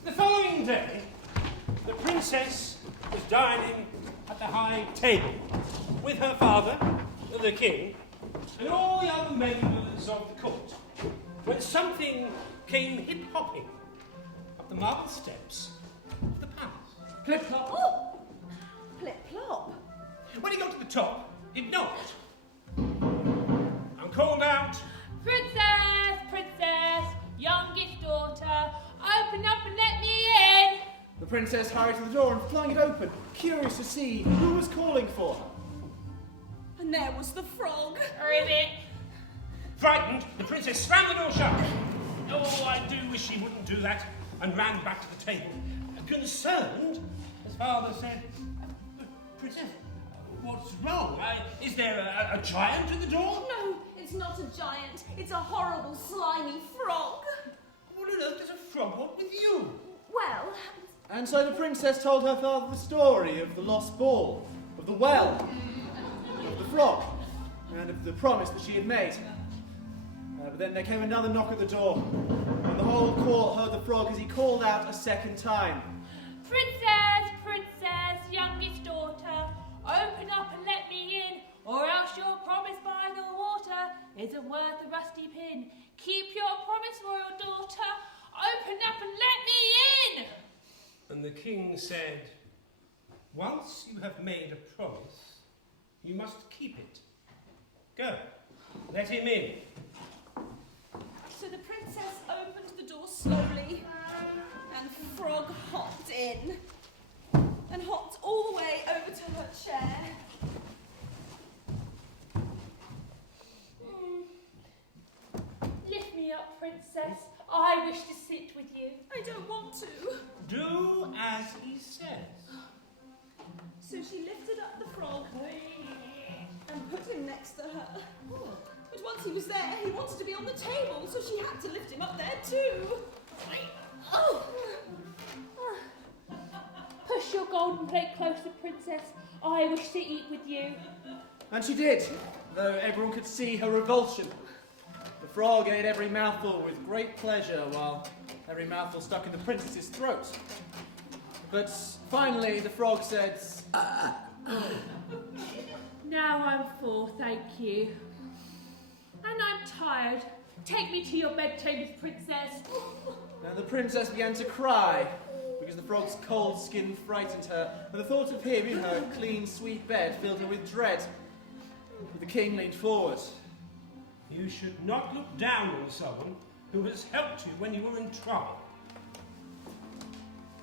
The following day, the princess was dining at the high table with her father, the king, and all the other members of the court, when something came hip-hopping up the marble steps of the palace. Clip-clop. Oh! Plip-plop. When he got to the top, it knocked and called out, Princess, youngest daughter, open up and let me in. The princess hurried to the door and flung it open, curious to see who was calling for her. And there was the frog. Ribbit. Frightened, the princess slammed the door shut. Oh, I do wish she wouldn't do that, and ran back to the table. Concerned, his father said, Princess, what's wrong? Is there a giant at the door? No, it's not a giant. It's a horrible, slimy frog. What on earth does a frog want with you? Well... And so the princess told her father the story of the lost ball, of the well, of the frog, and of the promise that she had made. But then there came another knock at the door, and the whole court heard the frog as he called out a second time. Princess, youngest daughter, open up and let me in, or else your promise by the water isn't worth a rusty pin. Keep your promise, royal daughter. Open up and let me in. And the king said, once you have made a promise, You must keep it. Go. Let him in. So the princess opened the door slowly, and Frog hopped in, and hopped all the way over to her chair. Lift me up, princess. I wish to sit with you. I don't want to. Do as he says. So she lifted up the frog and put him next to her. But once he was there, he wanted to be on the table, so she had to lift him up there too. Oh. Push your golden plate closer, princess. I wish to eat with you. And she did, though everyone could see her revulsion. The frog ate every mouthful with great pleasure, while every mouthful stuck in the princess's throat. But finally, the frog said, Now I'm full, thank you. And I'm tired. Take me to your bedchambers, princess. And the princess began to cry, because the frog's cold skin frightened her, and the thought of him in her clean, sweet bed filled her with dread. But the king leaned forward. You should not look down on someone who has helped you when you were in trouble.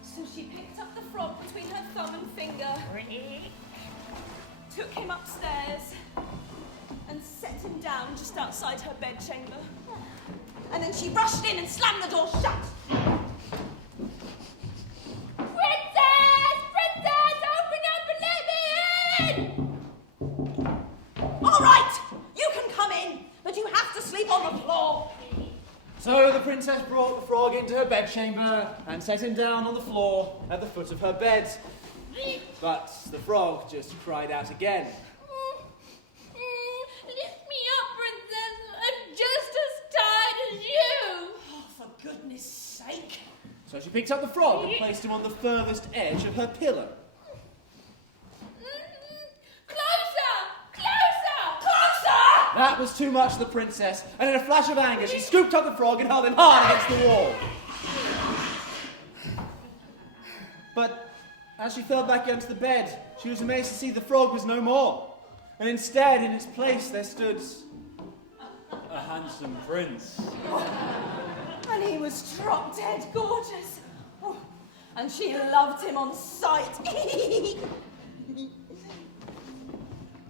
So she picked up the frog between her thumb and finger, took him upstairs, and set him down just outside her bedchamber. And then she rushed in and slammed the door shut. Princess! Princess! Open up and let me in! All right, you can come in, but you have to sleep on the floor. So the princess brought the frog into her bedchamber and set him down on the floor at the foot of her bed. But the frog just cried out again. Lift me up, princess. I'm just as tired as you. Oh, for goodness sake. So she picked up the frog and placed him on the furthest edge of her pillow. Closer! Closer! Closer! That was too much for the princess, and in a flash of anger, she scooped up the frog and held him hard against the wall. But as she fell back against the bed, she was amazed to see the frog was no more. And instead, in its place, there stood a handsome prince. And he was drop dead gorgeous. Oh, and she loved him on sight.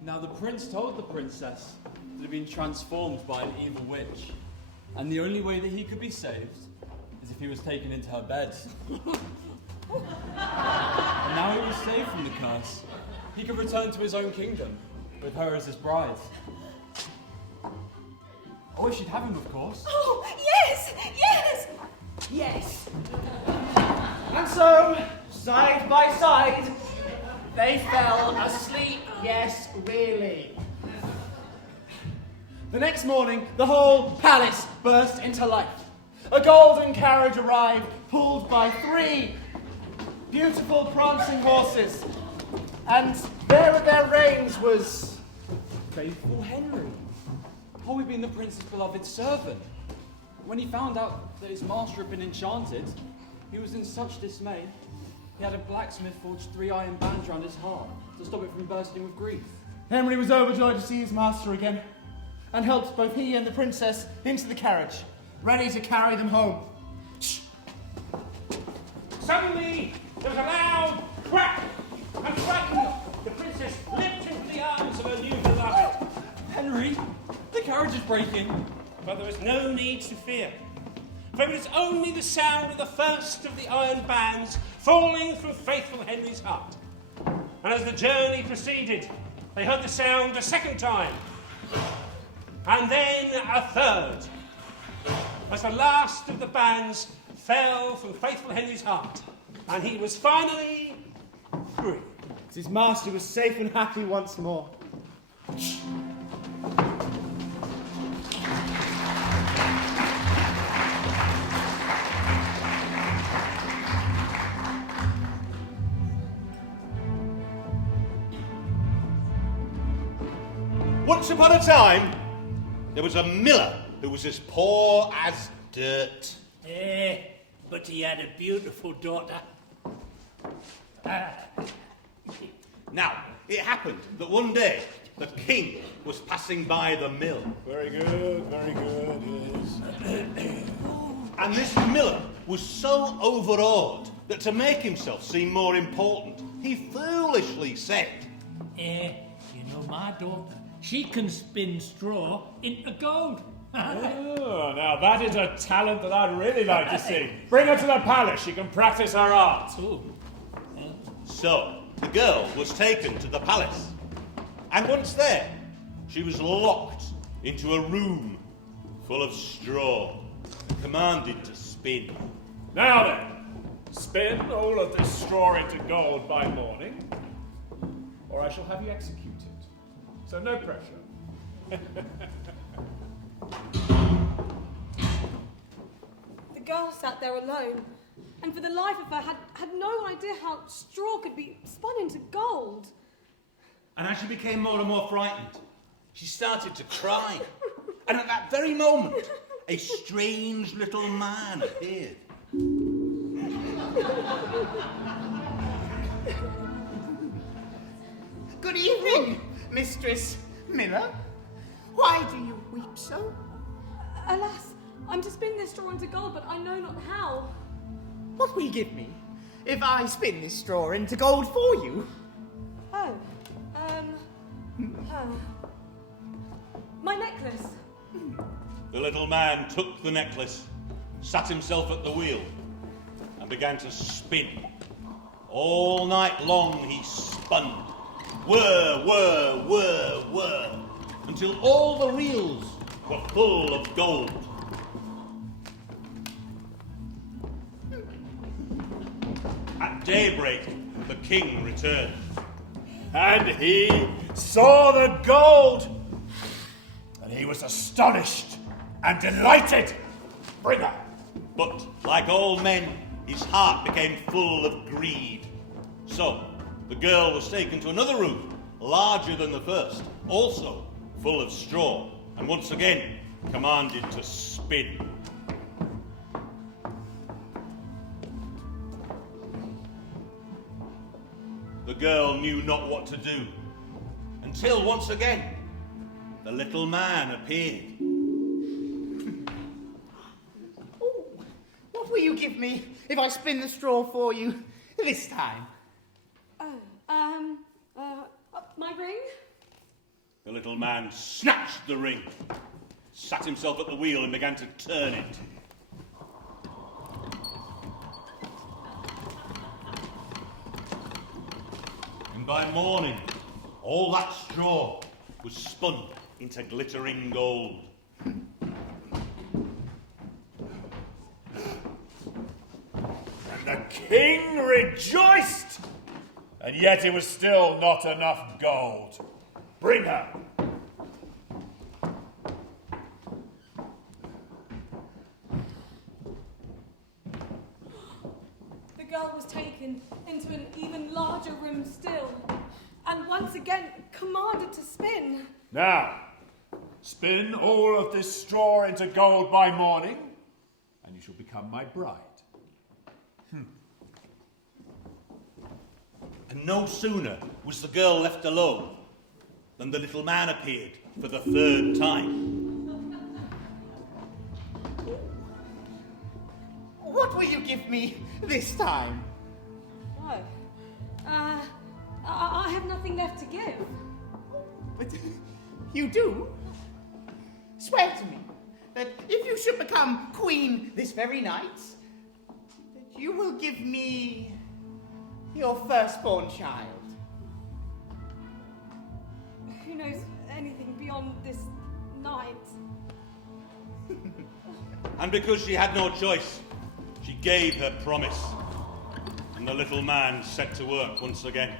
Now the prince told the princess that he'd been transformed by an evil witch, and the only way that he could be saved is if he was taken into her bed. And now he was saved from the curse. He could return to his own kingdom, with her as his bride. Oh, if she'd have him, of course. Oh, yes, yes, yes. And so, side by side, they fell asleep. Yes, really. The next morning, the whole palace burst into life. A golden carriage arrived, pulled by 3 beautiful prancing horses. And there at their reins was Faithful Henry. Always been the prince's beloved servant. When he found out that his master had been enchanted, he was in such dismay, he had a blacksmith forge 3 iron bands round his heart to stop it from bursting with grief. Henry was overjoyed to see his master again, and helped both he and the princess into the carriage, ready to carry them home. Suddenly, there was a loud crack, and frightened, the princess leapt into the arms of her new beloved. Henry, the carriage is breaking. But there was no need to fear, for it was only the sound of the first of the iron bands falling from faithful Henry's heart. And as the journey proceeded, they heard the sound a second time, and then a third, as the last of the bands fell from faithful Henry's heart, and he was finally free. His master was safe and happy once more. Once upon a time, there was a miller who was as poor as dirt. But he had a beautiful daughter. Now, it happened that one day the king was passing by the mill. Very good, yes. And this miller was so overawed that to make himself seem more important, he foolishly said, You know, my daughter, she can spin straw into gold. Oh, now that is a talent that I'd really like to see. Bring her to the palace. She can practice her art. So, the girl was taken to the palace. And once there, she was locked into a room full of straw and commanded to spin. Now then, spin all of this straw into gold by morning, or I shall have you executed. So no pressure. The girl sat there alone, and for the life of her had no idea how straw could be spun into gold. And as she became more and more frightened, she started to cry. And at that very moment, a strange little man appeared. Good evening, Mistress Miller. Why do you weep so? Alas, I'm to spin this straw into gold, but I know not how. What will you give me if I spin this straw into gold for you? My necklace. The little man took the necklace, sat himself at the wheel, and began to spin. All night long he spun. Whir, whir, whir, whir, until all the reels were full of gold. At daybreak, the king returned. And he saw the gold. And he was astonished and delighted. Bring her. But, like all men, his heart became full of greed. So, the girl was taken to another room, larger than the first, also full of straw, and once again commanded to spin. The girl knew not what to do, until once again the little man appeared. What will you give me if I spin the straw for you this time? My ring? The little man snatched the ring, sat himself at the wheel and began to turn it. And by morning, all that straw was spun into glittering gold. And the king rejoiced! And yet it was still not enough gold. Bring her. The girl was taken into an even larger room still, and once again commanded to spin. Now, spin all of this straw into gold by morning, and you shall become my bride. And no sooner was the girl left alone than the little man appeared for the third time. What will you give me this time? I have nothing left to give. But you do? Swear to me that if you should become queen this very night, that you will give me your firstborn child. Who knows anything beyond this night? And because she had no choice, she gave her promise. And the little man set to work once again.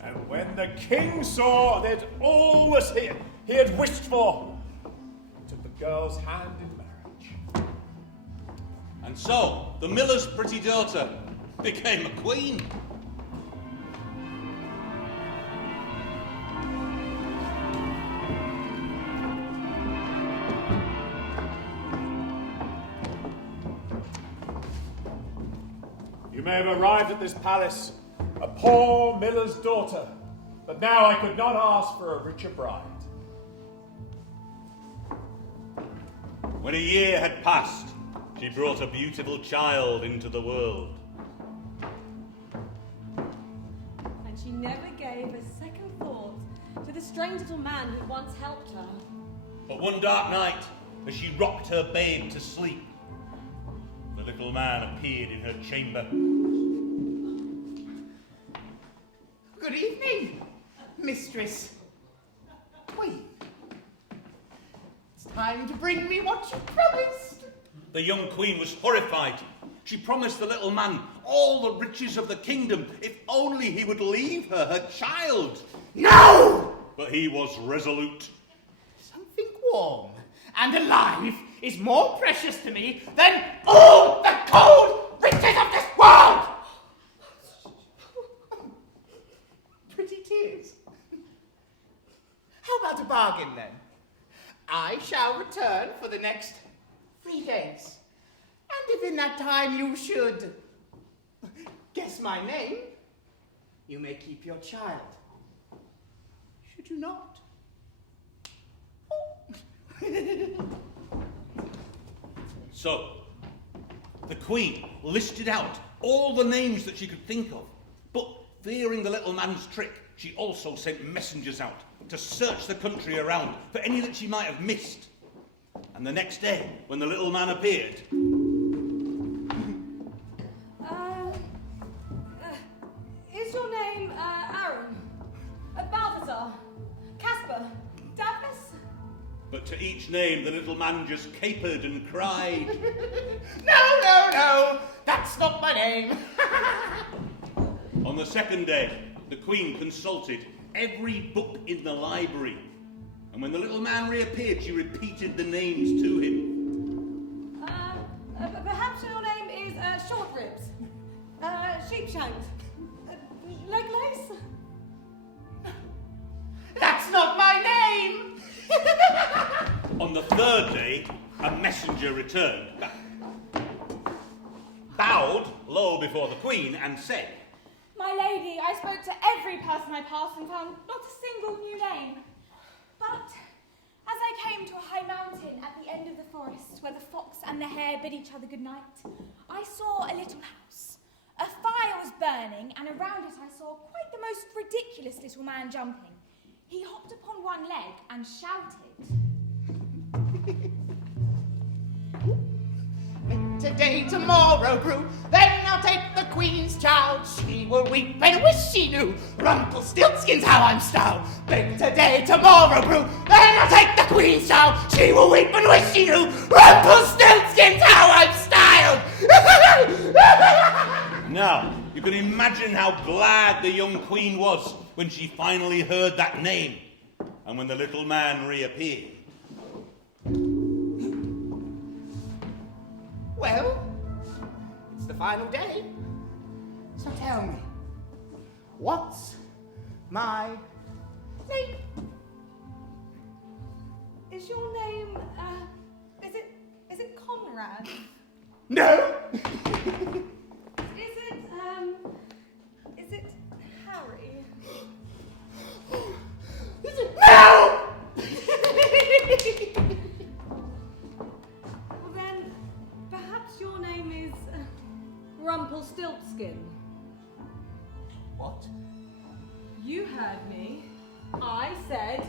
And when the king saw that all was he had wished for, he took the girl's hand in marriage. And so, the miller's pretty daughter became a queen. may have arrived at this palace a poor miller's daughter, but now I could not ask for a richer bride. When a year had passed, she brought a beautiful child into the world. And she never gave a second thought to the strange little man who once helped her. But one dark night, as she rocked her babe to sleep, the little man appeared in her chamber. Good evening, mistress. Wait. It's time to bring me what you promised. The young queen was horrified. She promised the little man all the riches of the kingdom if only he would leave her child. No! But he was resolute. Something warm and alive is more precious to me than all the cold riches of this world! Pretty tears. How about a bargain, then? I shall return for the next 3 days. And if in that time you should guess my name, you may keep your child. Should you not? So, the queen listed out all the names that she could think of, but fearing the little man's trick, she also sent messengers out to search the country around for any that she might have missed. And the next day, when the little man appeared... Is your name Aaron? Balthazar? Casper? Daphnis? But to each name, the little man just capered and cried. No, that's not my name. On the second day, the queen consulted every book in the library. And when the little man reappeared, she repeated the names to him. Perhaps your name is Short Ribs? Sheepshanks? Leg lace? That's not my name! On the third day, a messenger returned back, bowed low before the queen, and said, My lady, I spoke to every person I passed and found not a single new name. But as I came to a high mountain at the end of the forest where the fox and the hare bid each other good night, I saw a little house. A fire was burning, and around it I saw quite the most ridiculous little man jumping. He hopped upon one leg and shouted. Today, tomorrow brew, then I'll take the queen's child. She will weep and wish she knew Rumpelstiltskin's how I'm styled. Bake today, tomorrow brew, then I'll take the queen's child. She will weep and wish she knew Rumpelstiltskin's how I'm styled. Now, you can imagine how glad the young queen was when she finally heard that name, and when the little man reappeared. Well, it's the final day. So tell me, what's my name? Is your name, is it Conrad? No! Is it Harry? No! Well then, perhaps your name is Rumpelstiltskin. What? You heard me. I said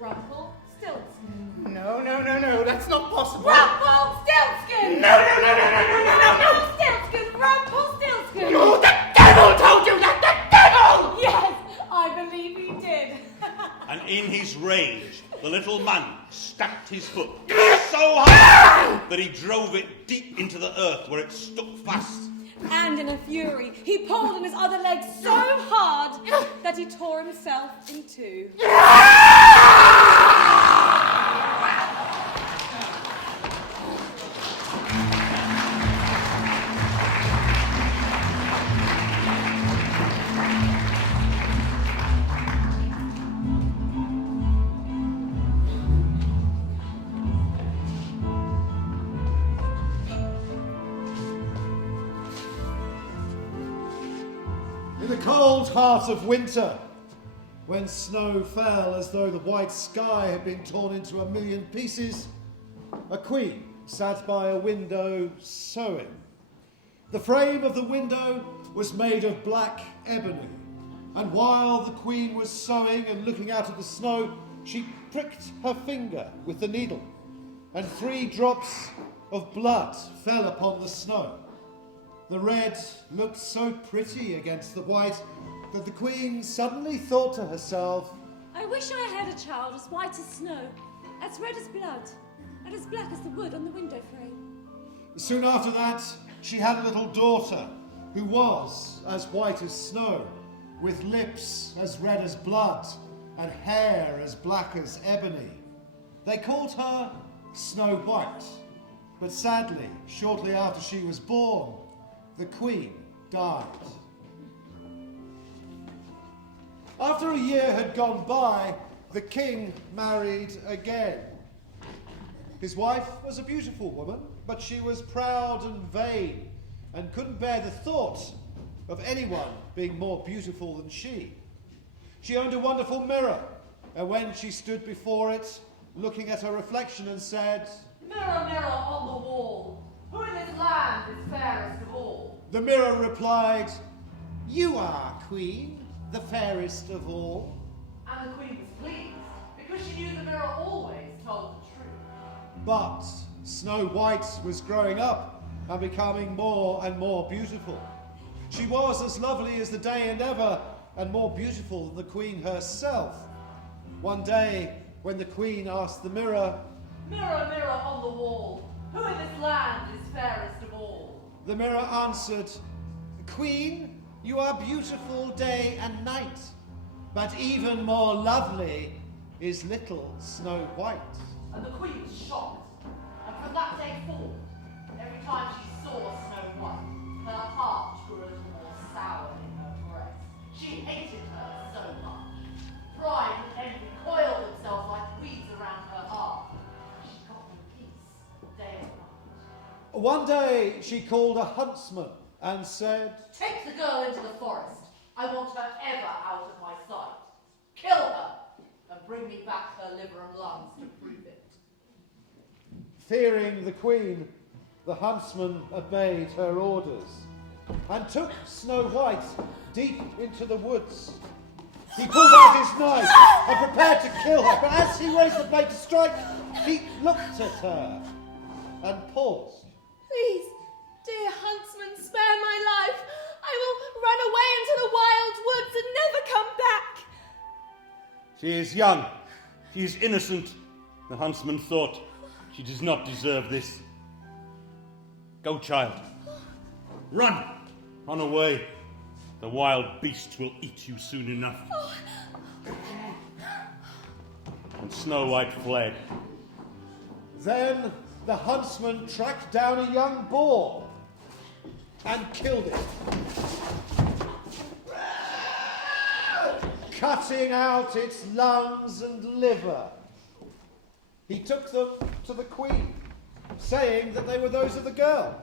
Rumpelstiltskin. No, that's not possible. Rumpelstiltskin! No! Rumpelstiltskin! Rumpelstiltskin! No, the devil told you that! The devil! Yes, I believe he did. And in his rage, the little man stamped his foot so hard that he drove it deep into the earth where it stuck fast. And in a fury, he pulled on his other leg so hard that he tore himself in two. cold heart of winter, when snow fell as though the white sky had been torn into a million pieces, a queen sat by a window sewing. The frame of the window was made of black ebony, and while the queen was sewing and looking out at the snow, she pricked her finger with the needle, and 3 drops of blood fell upon the snow. The red looked so pretty against the white that the queen suddenly thought to herself, I wish I had a child as white as snow, as red as blood, and as black as the wood on the window frame. Soon after that, she had a little daughter who was as white as snow, with lips as red as blood and hair as black as ebony. They called her Snow White, but sadly, shortly after she was born, the queen died. After a year had gone by, the king married again. His wife was a beautiful woman, but she was proud and vain and couldn't bear the thought of anyone being more beautiful than she. She owned a wonderful mirror, and when she stood before it, looking at her reflection and said, Mirror, mirror on the wall, who in this land is fairest of all? The mirror replied, You are, queen, the fairest of all. And the queen was pleased, because she knew the mirror always told the truth. But Snow White was growing up and becoming more and more beautiful. She was as lovely as the day and ever, and more beautiful than the queen herself. One day, when the queen asked the mirror, Mirror, mirror on the wall, who in this land is fairest of all? The mirror answered, Queen, you are beautiful day and night, but even more lovely is little Snow White. And the queen was shocked, and from that day forward, every time she saw Snow White, her heart grew a little more sour in her breast. She hated her so much. Pride and envy coiled themselves like weeds around her heart. She got no peace day and night. One day she called a huntsman and said, Take the girl into the forest. I want her ever out of my sight. Kill her and bring me back her liver and lungs to prove it. Fearing the queen, the huntsman obeyed her orders and took Snow White deep into the woods. He pulled out his knife and prepared to kill her, but as he raised the blade to strike, he looked at her and paused. Please, dear huntsman, spare my life. I will run away into the wild woods and never come back. She is young. She is innocent. The huntsman thought, she does not deserve this. Go, child. Run. Run away. The wild beasts will eat you soon enough. And Snow White fled. Then the huntsman tracked down a young boar and killed it, cutting out its lungs and liver. He took them to the queen, saying that they were those of the girl.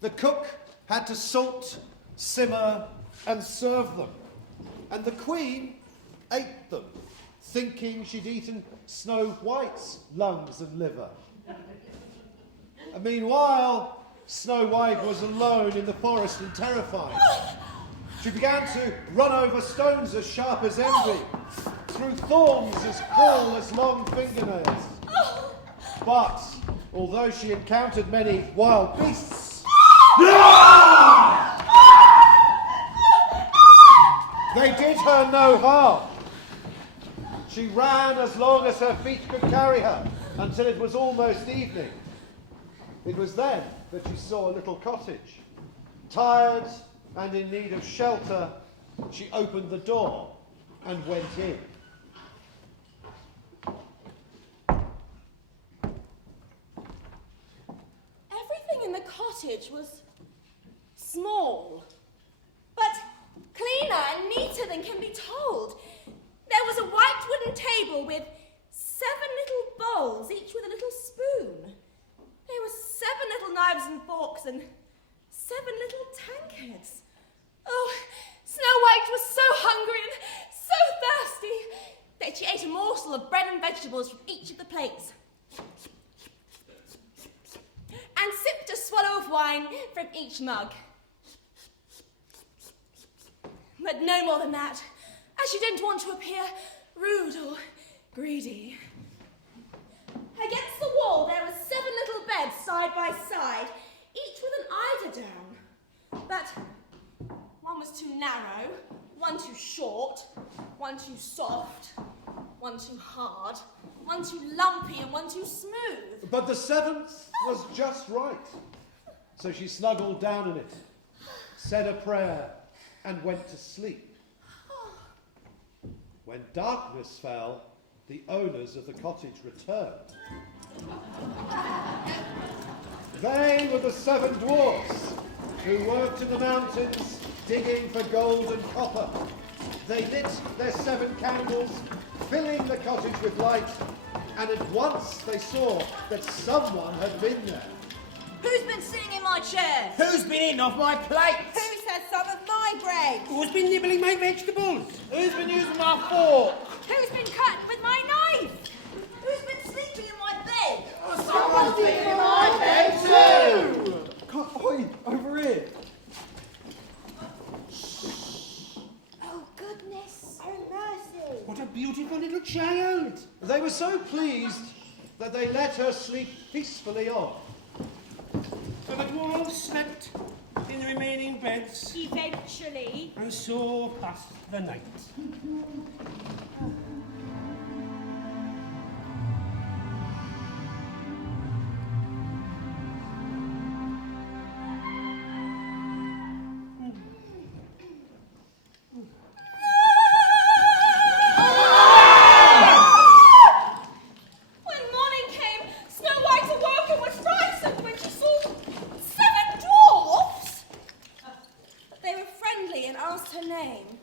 The cook had to salt, simmer, and serve them, and the queen ate them, thinking she'd eaten Snow White's lungs and liver. And meanwhile, Snow White was alone in the forest and terrified. She began to run over stones as sharp as envy, through thorns as cruel as long fingernails. But, although she encountered many wild beasts, they did her no harm. She ran as long as her feet could carry her, until it was almost evening. It was then that she saw a little cottage. Tired and in need of shelter, she opened the door and went in. Everything in the cottage was small, but cleaner and neater than can be told. There was a white wooden table with 7 little bowls, each with a little spoon. There were 7 little knives and forks and 7 little tankards. Oh, 7 Snow White was so hungry and so thirsty that she ate a morsel of bread and vegetables from each of the plates and sipped a swallow of wine from each mug. But no more than that, as she didn't want to appear rude or greedy. Against the wall there were 7 little beds side by side, each with an eiderdown. But one was too narrow, one too short, one too soft, one too hard, one too lumpy, and one too smooth. But the 7th was just right. So she snuggled down in it, said a prayer, and went to sleep. When darkness fell, the owners of the cottage returned. They were the 7 dwarfs who worked in the mountains digging for gold and copper. They lit their 7 candles, filling the cottage with light, and at once they saw that someone had been there. Who's been sitting in my chair? Who's been eating off my plate? Who's had some of my bread? Who's been nibbling my vegetables? Who's been using my fork? Who's been cutting with my knife? Who's been sleeping in my bed? Someone's been in my bed too! Oi, over here. Oh, goodness. Oh, mercy. What a beautiful little child! They were so pleased that they let her sleep peacefully on. So the dwarves slept in the remaining beds. Eventually. And so passed the night. When morning came, Snow White awoke and was frightened when she saw 7 dwarfs. But they were friendly and asked her name.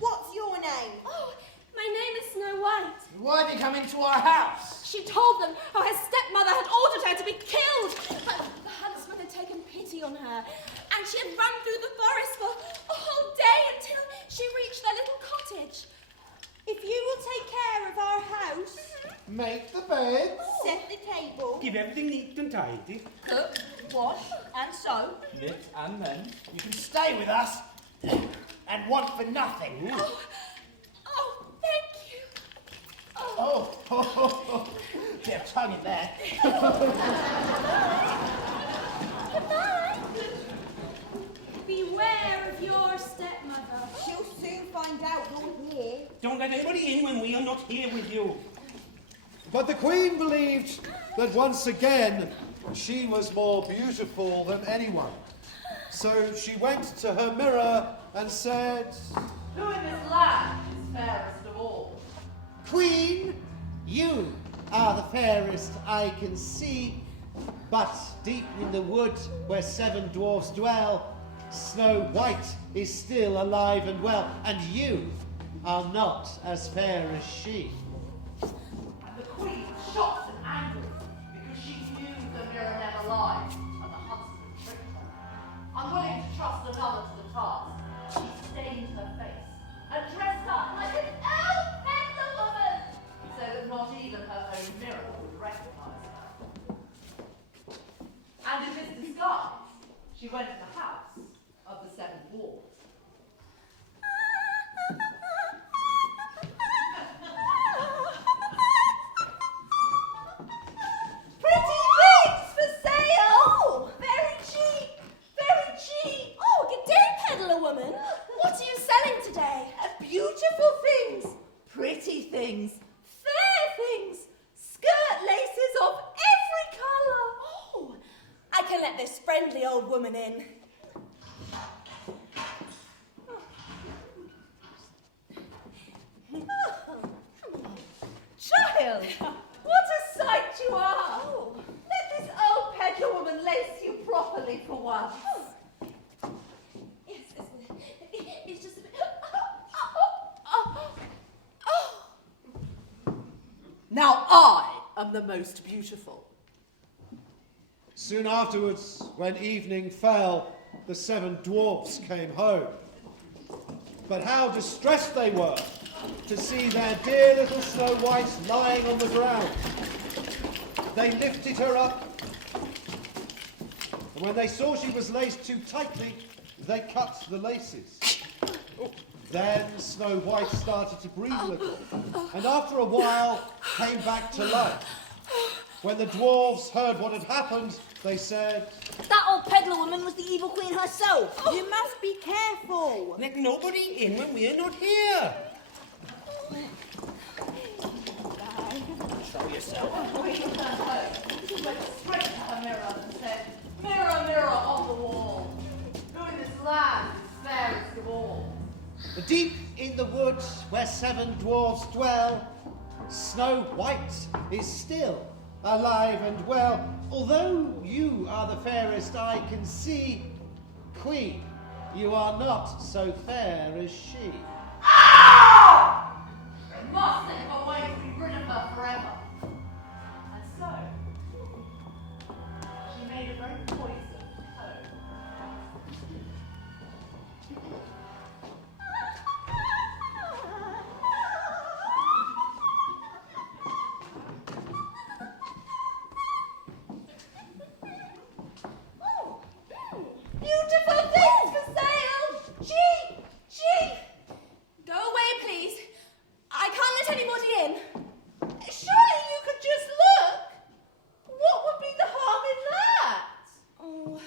What's your name? Oh, my name is Snow White. Why did you come into our house? She told them how her stepmother had ordered her to be killed, but the huntsman had taken pity on her, and she had run through the forest for a whole day until she reached their little cottage. If you will take care of our house, make the bed, set the table, Give everything neat and tidy. cook, wash, and sew, Knit and mend. You can stay with us and want for nothing. Oh, thank you. Oh, bit of tongue in there. Goodbye. Beware of your stepmother. she'll soon find out you're here. Don't let anybody in when we are not here with you. But the queen believed that once again she was more beautiful than anyone. So she went to her mirror and said, Who in this land is fairest of all? Queen, you are the fairest I can see, but deep in the wood where 7 dwarfs dwell, Snow White is still alive and well, and you are not as fair as she. And the queen was shocked and angry because she knew the mirror never lied and the huntsman tricked her. Unwilling to trust another to the task, she stained her face and dressed up like an old peddler woman so that not even her own mirror would recognize her. And in this disguise, she went to the house of the 7 dwarfs. Pretty things for sale! Oh, very cheap, very cheap. Oh, good day, peddler woman. What are you selling today? Beautiful things, pretty things, fair things, skirt laces of every colour. Oh, I can let this friendly old woman in. Child, what a sight you are! Let this old peddler woman lace you properly for once. Yes, it's just a bit. Now I am the most beautiful. Soon afterwards, when evening fell, the 7 dwarfs came home. But how distressed they were to see their dear little Snow White lying on the ground. They lifted her up, and when they saw she was laced too tightly, they cut the laces. Then Snow White started to breathe a little, and after a while came back to life. When the dwarves heard what had happened, they said, That old peddler woman was the evil queen herself. You must be careful. Let nobody in when we are not here. Show yourself. The queen turned home, went straight to her mirror and said, Mirror, mirror on the wall, who in this land is fairest of all? Deep in the woods where 7 dwarves dwell, Snow White is still alive and well. Although you are the fairest I can see, Queen, you are not so fair as she. Ah! We must think of a way to be rid of her forever. And so, she made a very poisoned comb. Beautiful things for sale! She! Go away, please. I can't let anybody in. Surely you could just look. What would be the harm in that? Oh.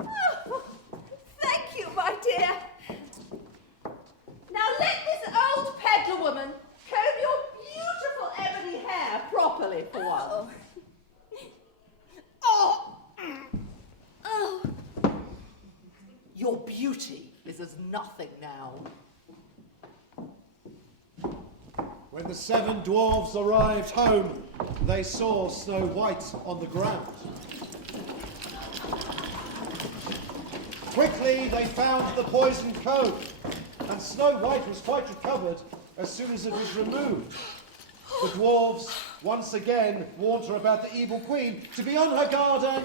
Oh, thank you, my dear. Now let this old peddler woman comb your beautiful ebony hair properly for once. Oh. Your beauty is as nothing now. When the 7 dwarves arrived home, they saw Snow White on the ground. Quickly they found the poison comb, and Snow White was quite recovered as soon as it was removed. The dwarves once again warned her about the evil queen to be on her guard and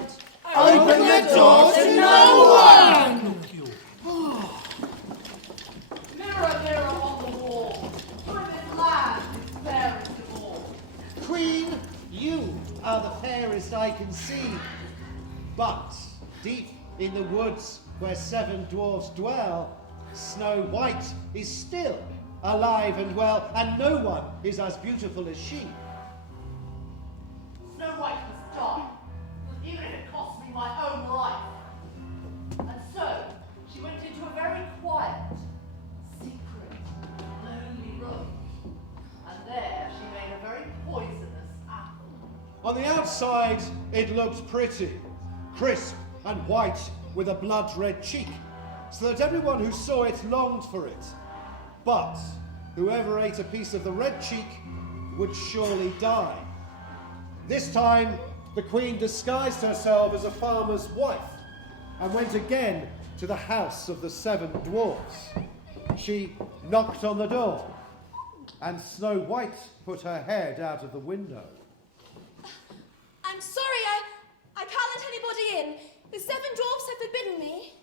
open the door to no one! Mirror, mirror on the wall, who in this land is fairest of all? Queen, you are the fairest I can see. But deep in the woods where 7 dwarves dwell, Snow White is still alive and well, and no one is as beautiful as she. Snow White must die, even if it costs me my own life. And so, she went into a very quiet, secret, lonely room. And there she made a very poisonous apple. On the outside, it looked pretty, crisp and white with a blood-red cheek, so that everyone who saw it longed for it. But whoever ate a piece of the red cheek would surely die. This time, the queen disguised herself as a farmer's wife and went again to the house of the 7 dwarfs. She knocked on the door, and Snow White put her head out of the window. I'm sorry, I can't let anybody in. The 7 dwarfs have forbidden me.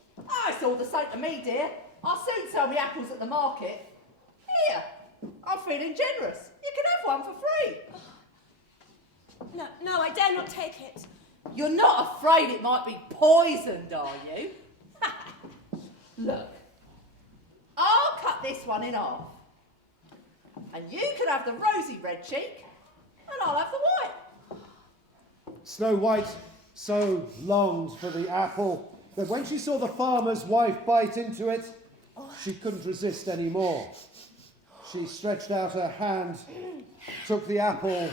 It's all the same to me, dear. I've seen so many apples at the market. Here, I'm feeling generous. You can have one for free. No, I dare not take it. You're not afraid it might be poisoned, are you? Look, I'll cut this one in half. And you can have the rosy red cheek, and I'll have the white. Snow White so longed for the apple that when she saw the farmer's wife bite into it, she couldn't resist any more. She stretched out her hand, took the apple,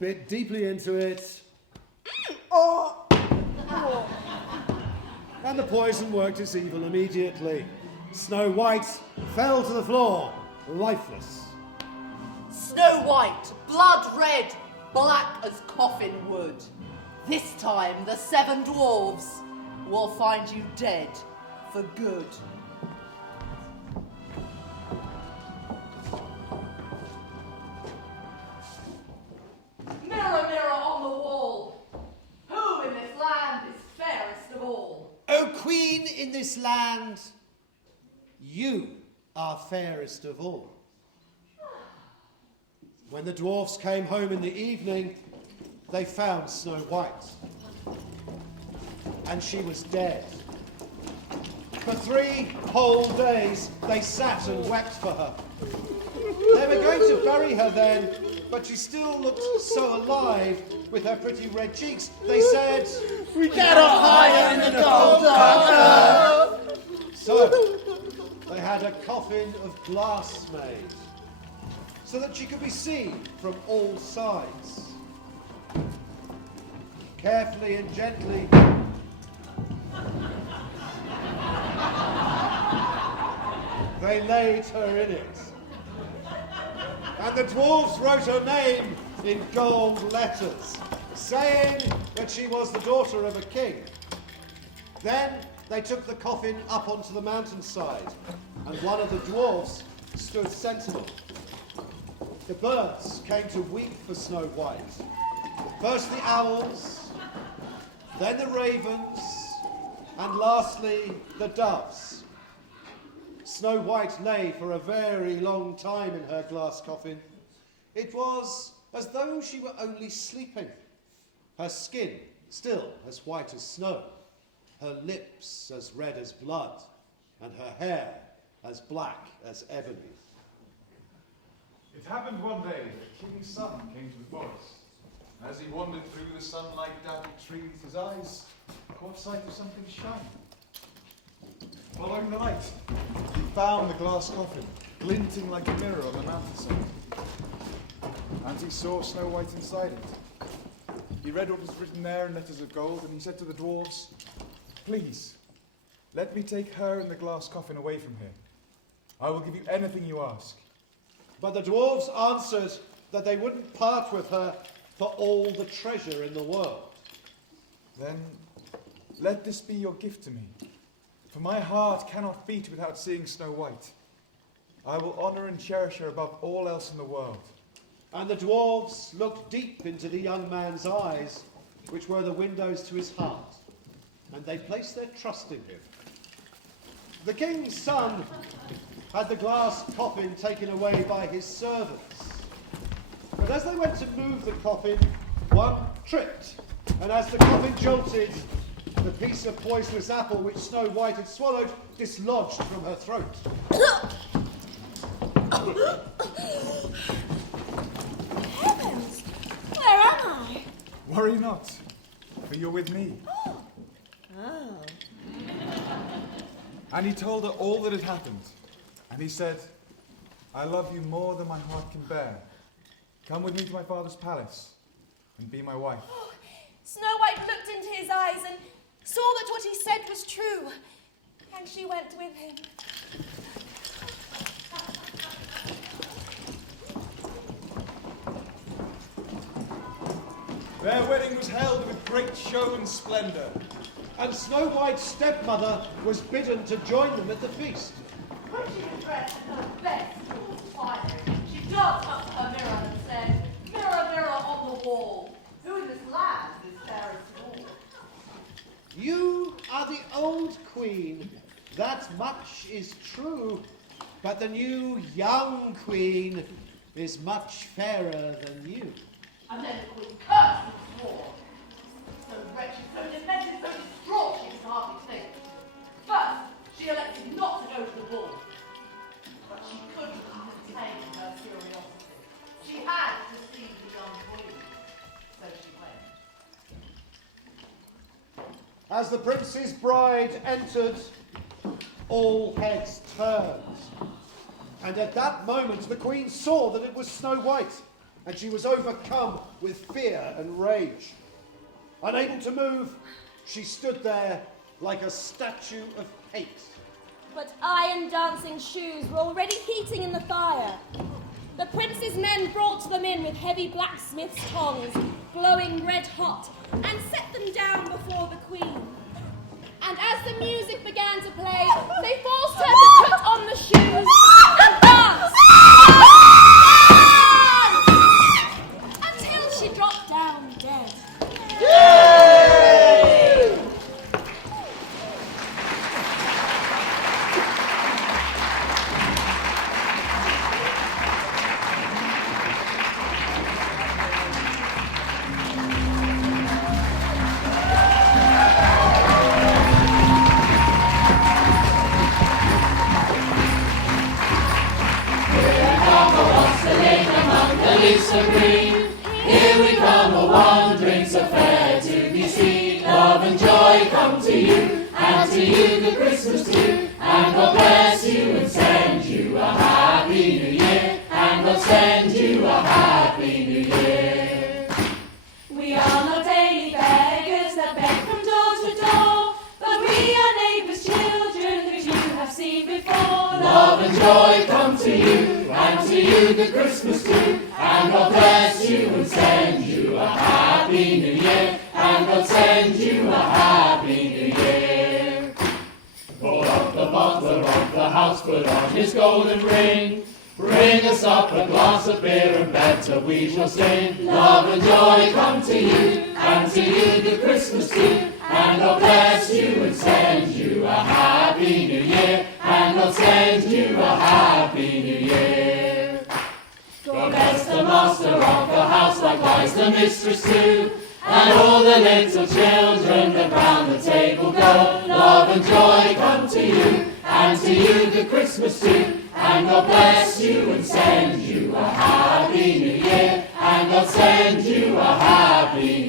bit deeply into it, and the poison worked its evil immediately. Snow White fell to the floor, lifeless. Snow White, blood red, black as coffin wood. This time the 7 dwarves will find you dead for good. Mirror, mirror on the wall, in this land, you are fairest of all. When the dwarfs came home in the evening, they found Snow White. And she was dead. For 3 whole days, they sat and wept for her. They were going to bury her then, but she still looked so alive with her pretty red cheeks. They said, "We cannot hide in the cold dark earth." So, they had a coffin of glass made, so that she could be seen from all sides. Carefully and gently, they laid her in it. And the dwarves wrote her name in gold letters, saying that she was the daughter of a king. Then they took the coffin up onto the mountainside, and one of the dwarves stood sentinel. The birds came to weep for Snow White. First the owls, then the ravens, and lastly the doves. Snow White lay for a very long time in her glass coffin. It was as though she were only sleeping. Her skin still as white as snow, her lips as red as blood, and her hair as black as ebony. It happened one day that the king's son came to the forest. As he wandered through the sunlight-dapped trees, his eyes caught sight of something shining. Following the light, he found the glass coffin, glinting like a mirror on the mountainside. And he saw Snow White inside it. He read what was written there in letters of gold, and he said to the dwarves, "Please, let me take her and the glass coffin away from here. I will give you anything you ask." But the dwarves answered that they wouldn't part with her for all the treasure in the world. "Then let this be your gift to me, for my heart cannot beat without seeing Snow White. I will honour and cherish her above all else in the world." And the dwarves looked deep into the young man's eyes, which were the windows to his heart, and they placed their trust in him. The king's son had the glass coffin taken away by his servants. But as they went to move the coffin, one tripped, and as the coffin jolted, the piece of poisonous apple which Snow White had swallowed dislodged from her throat. Heavens! Where am I? Worry not, for you're with me. Oh. And he told her all that had happened. And he said, "I love you more than my heart can bear. Come with me to my father's palace and be my wife." Snow White looked into his eyes and saw that what he said was true, and she went with him. Their wedding was held with great show and splendour. And Snow White's stepmother was bidden to join them at the feast. When she was dressed in her best full finery, she glanced up to her mirror and said, "Mirror, mirror on the wall, who in this land is fairest of all?" You are the old queen, that much is true, but the new young queen is much fairer than you. And then the queen cursed and swore. So wretched, so demented, so distraught she could hardly think. First, she elected not to go to the ball. But she couldn't contain her curiosity. She had to see the young queen. So she went. As the prince's bride entered, all heads turned. And at that moment the queen saw that it was Snow White, and she was overcome with fear and rage. Unable to move, she stood there like a statue of hate. But iron dancing shoes were already heating in the fire. The prince's men brought them in with heavy blacksmith's tongs, glowing red hot, and set them down before the queen. And as the music began to play, they forced her to put on the shoes and dance. Until she dropped down dead. master green. Here we come a-wandering, so fair to be seen. Love and joy come to you, and to you good Christmas too. And God bless you and send you a happy new year. And God send you a happy new year. We are not daily beggars that beg from door to door, but we are neighbours' children who you have seen before. Love and joy come to you, and to you good Christmas too. And God bless you and send you a happy new year. And God send you a happy new year. For of the butler of the house put on his golden ring. Bring us up a glass of beer and better we shall sing. Love and joy come to you, and to you good Christmas too. And God bless you and send you a happy new year. And God send you a happy new year. God bless the master of the house, likewise the mistress too. And all the little children that round the table go. Love and joy come to you, and to you good Christmas too. And God bless you and send you a happy new year. And God send you a happy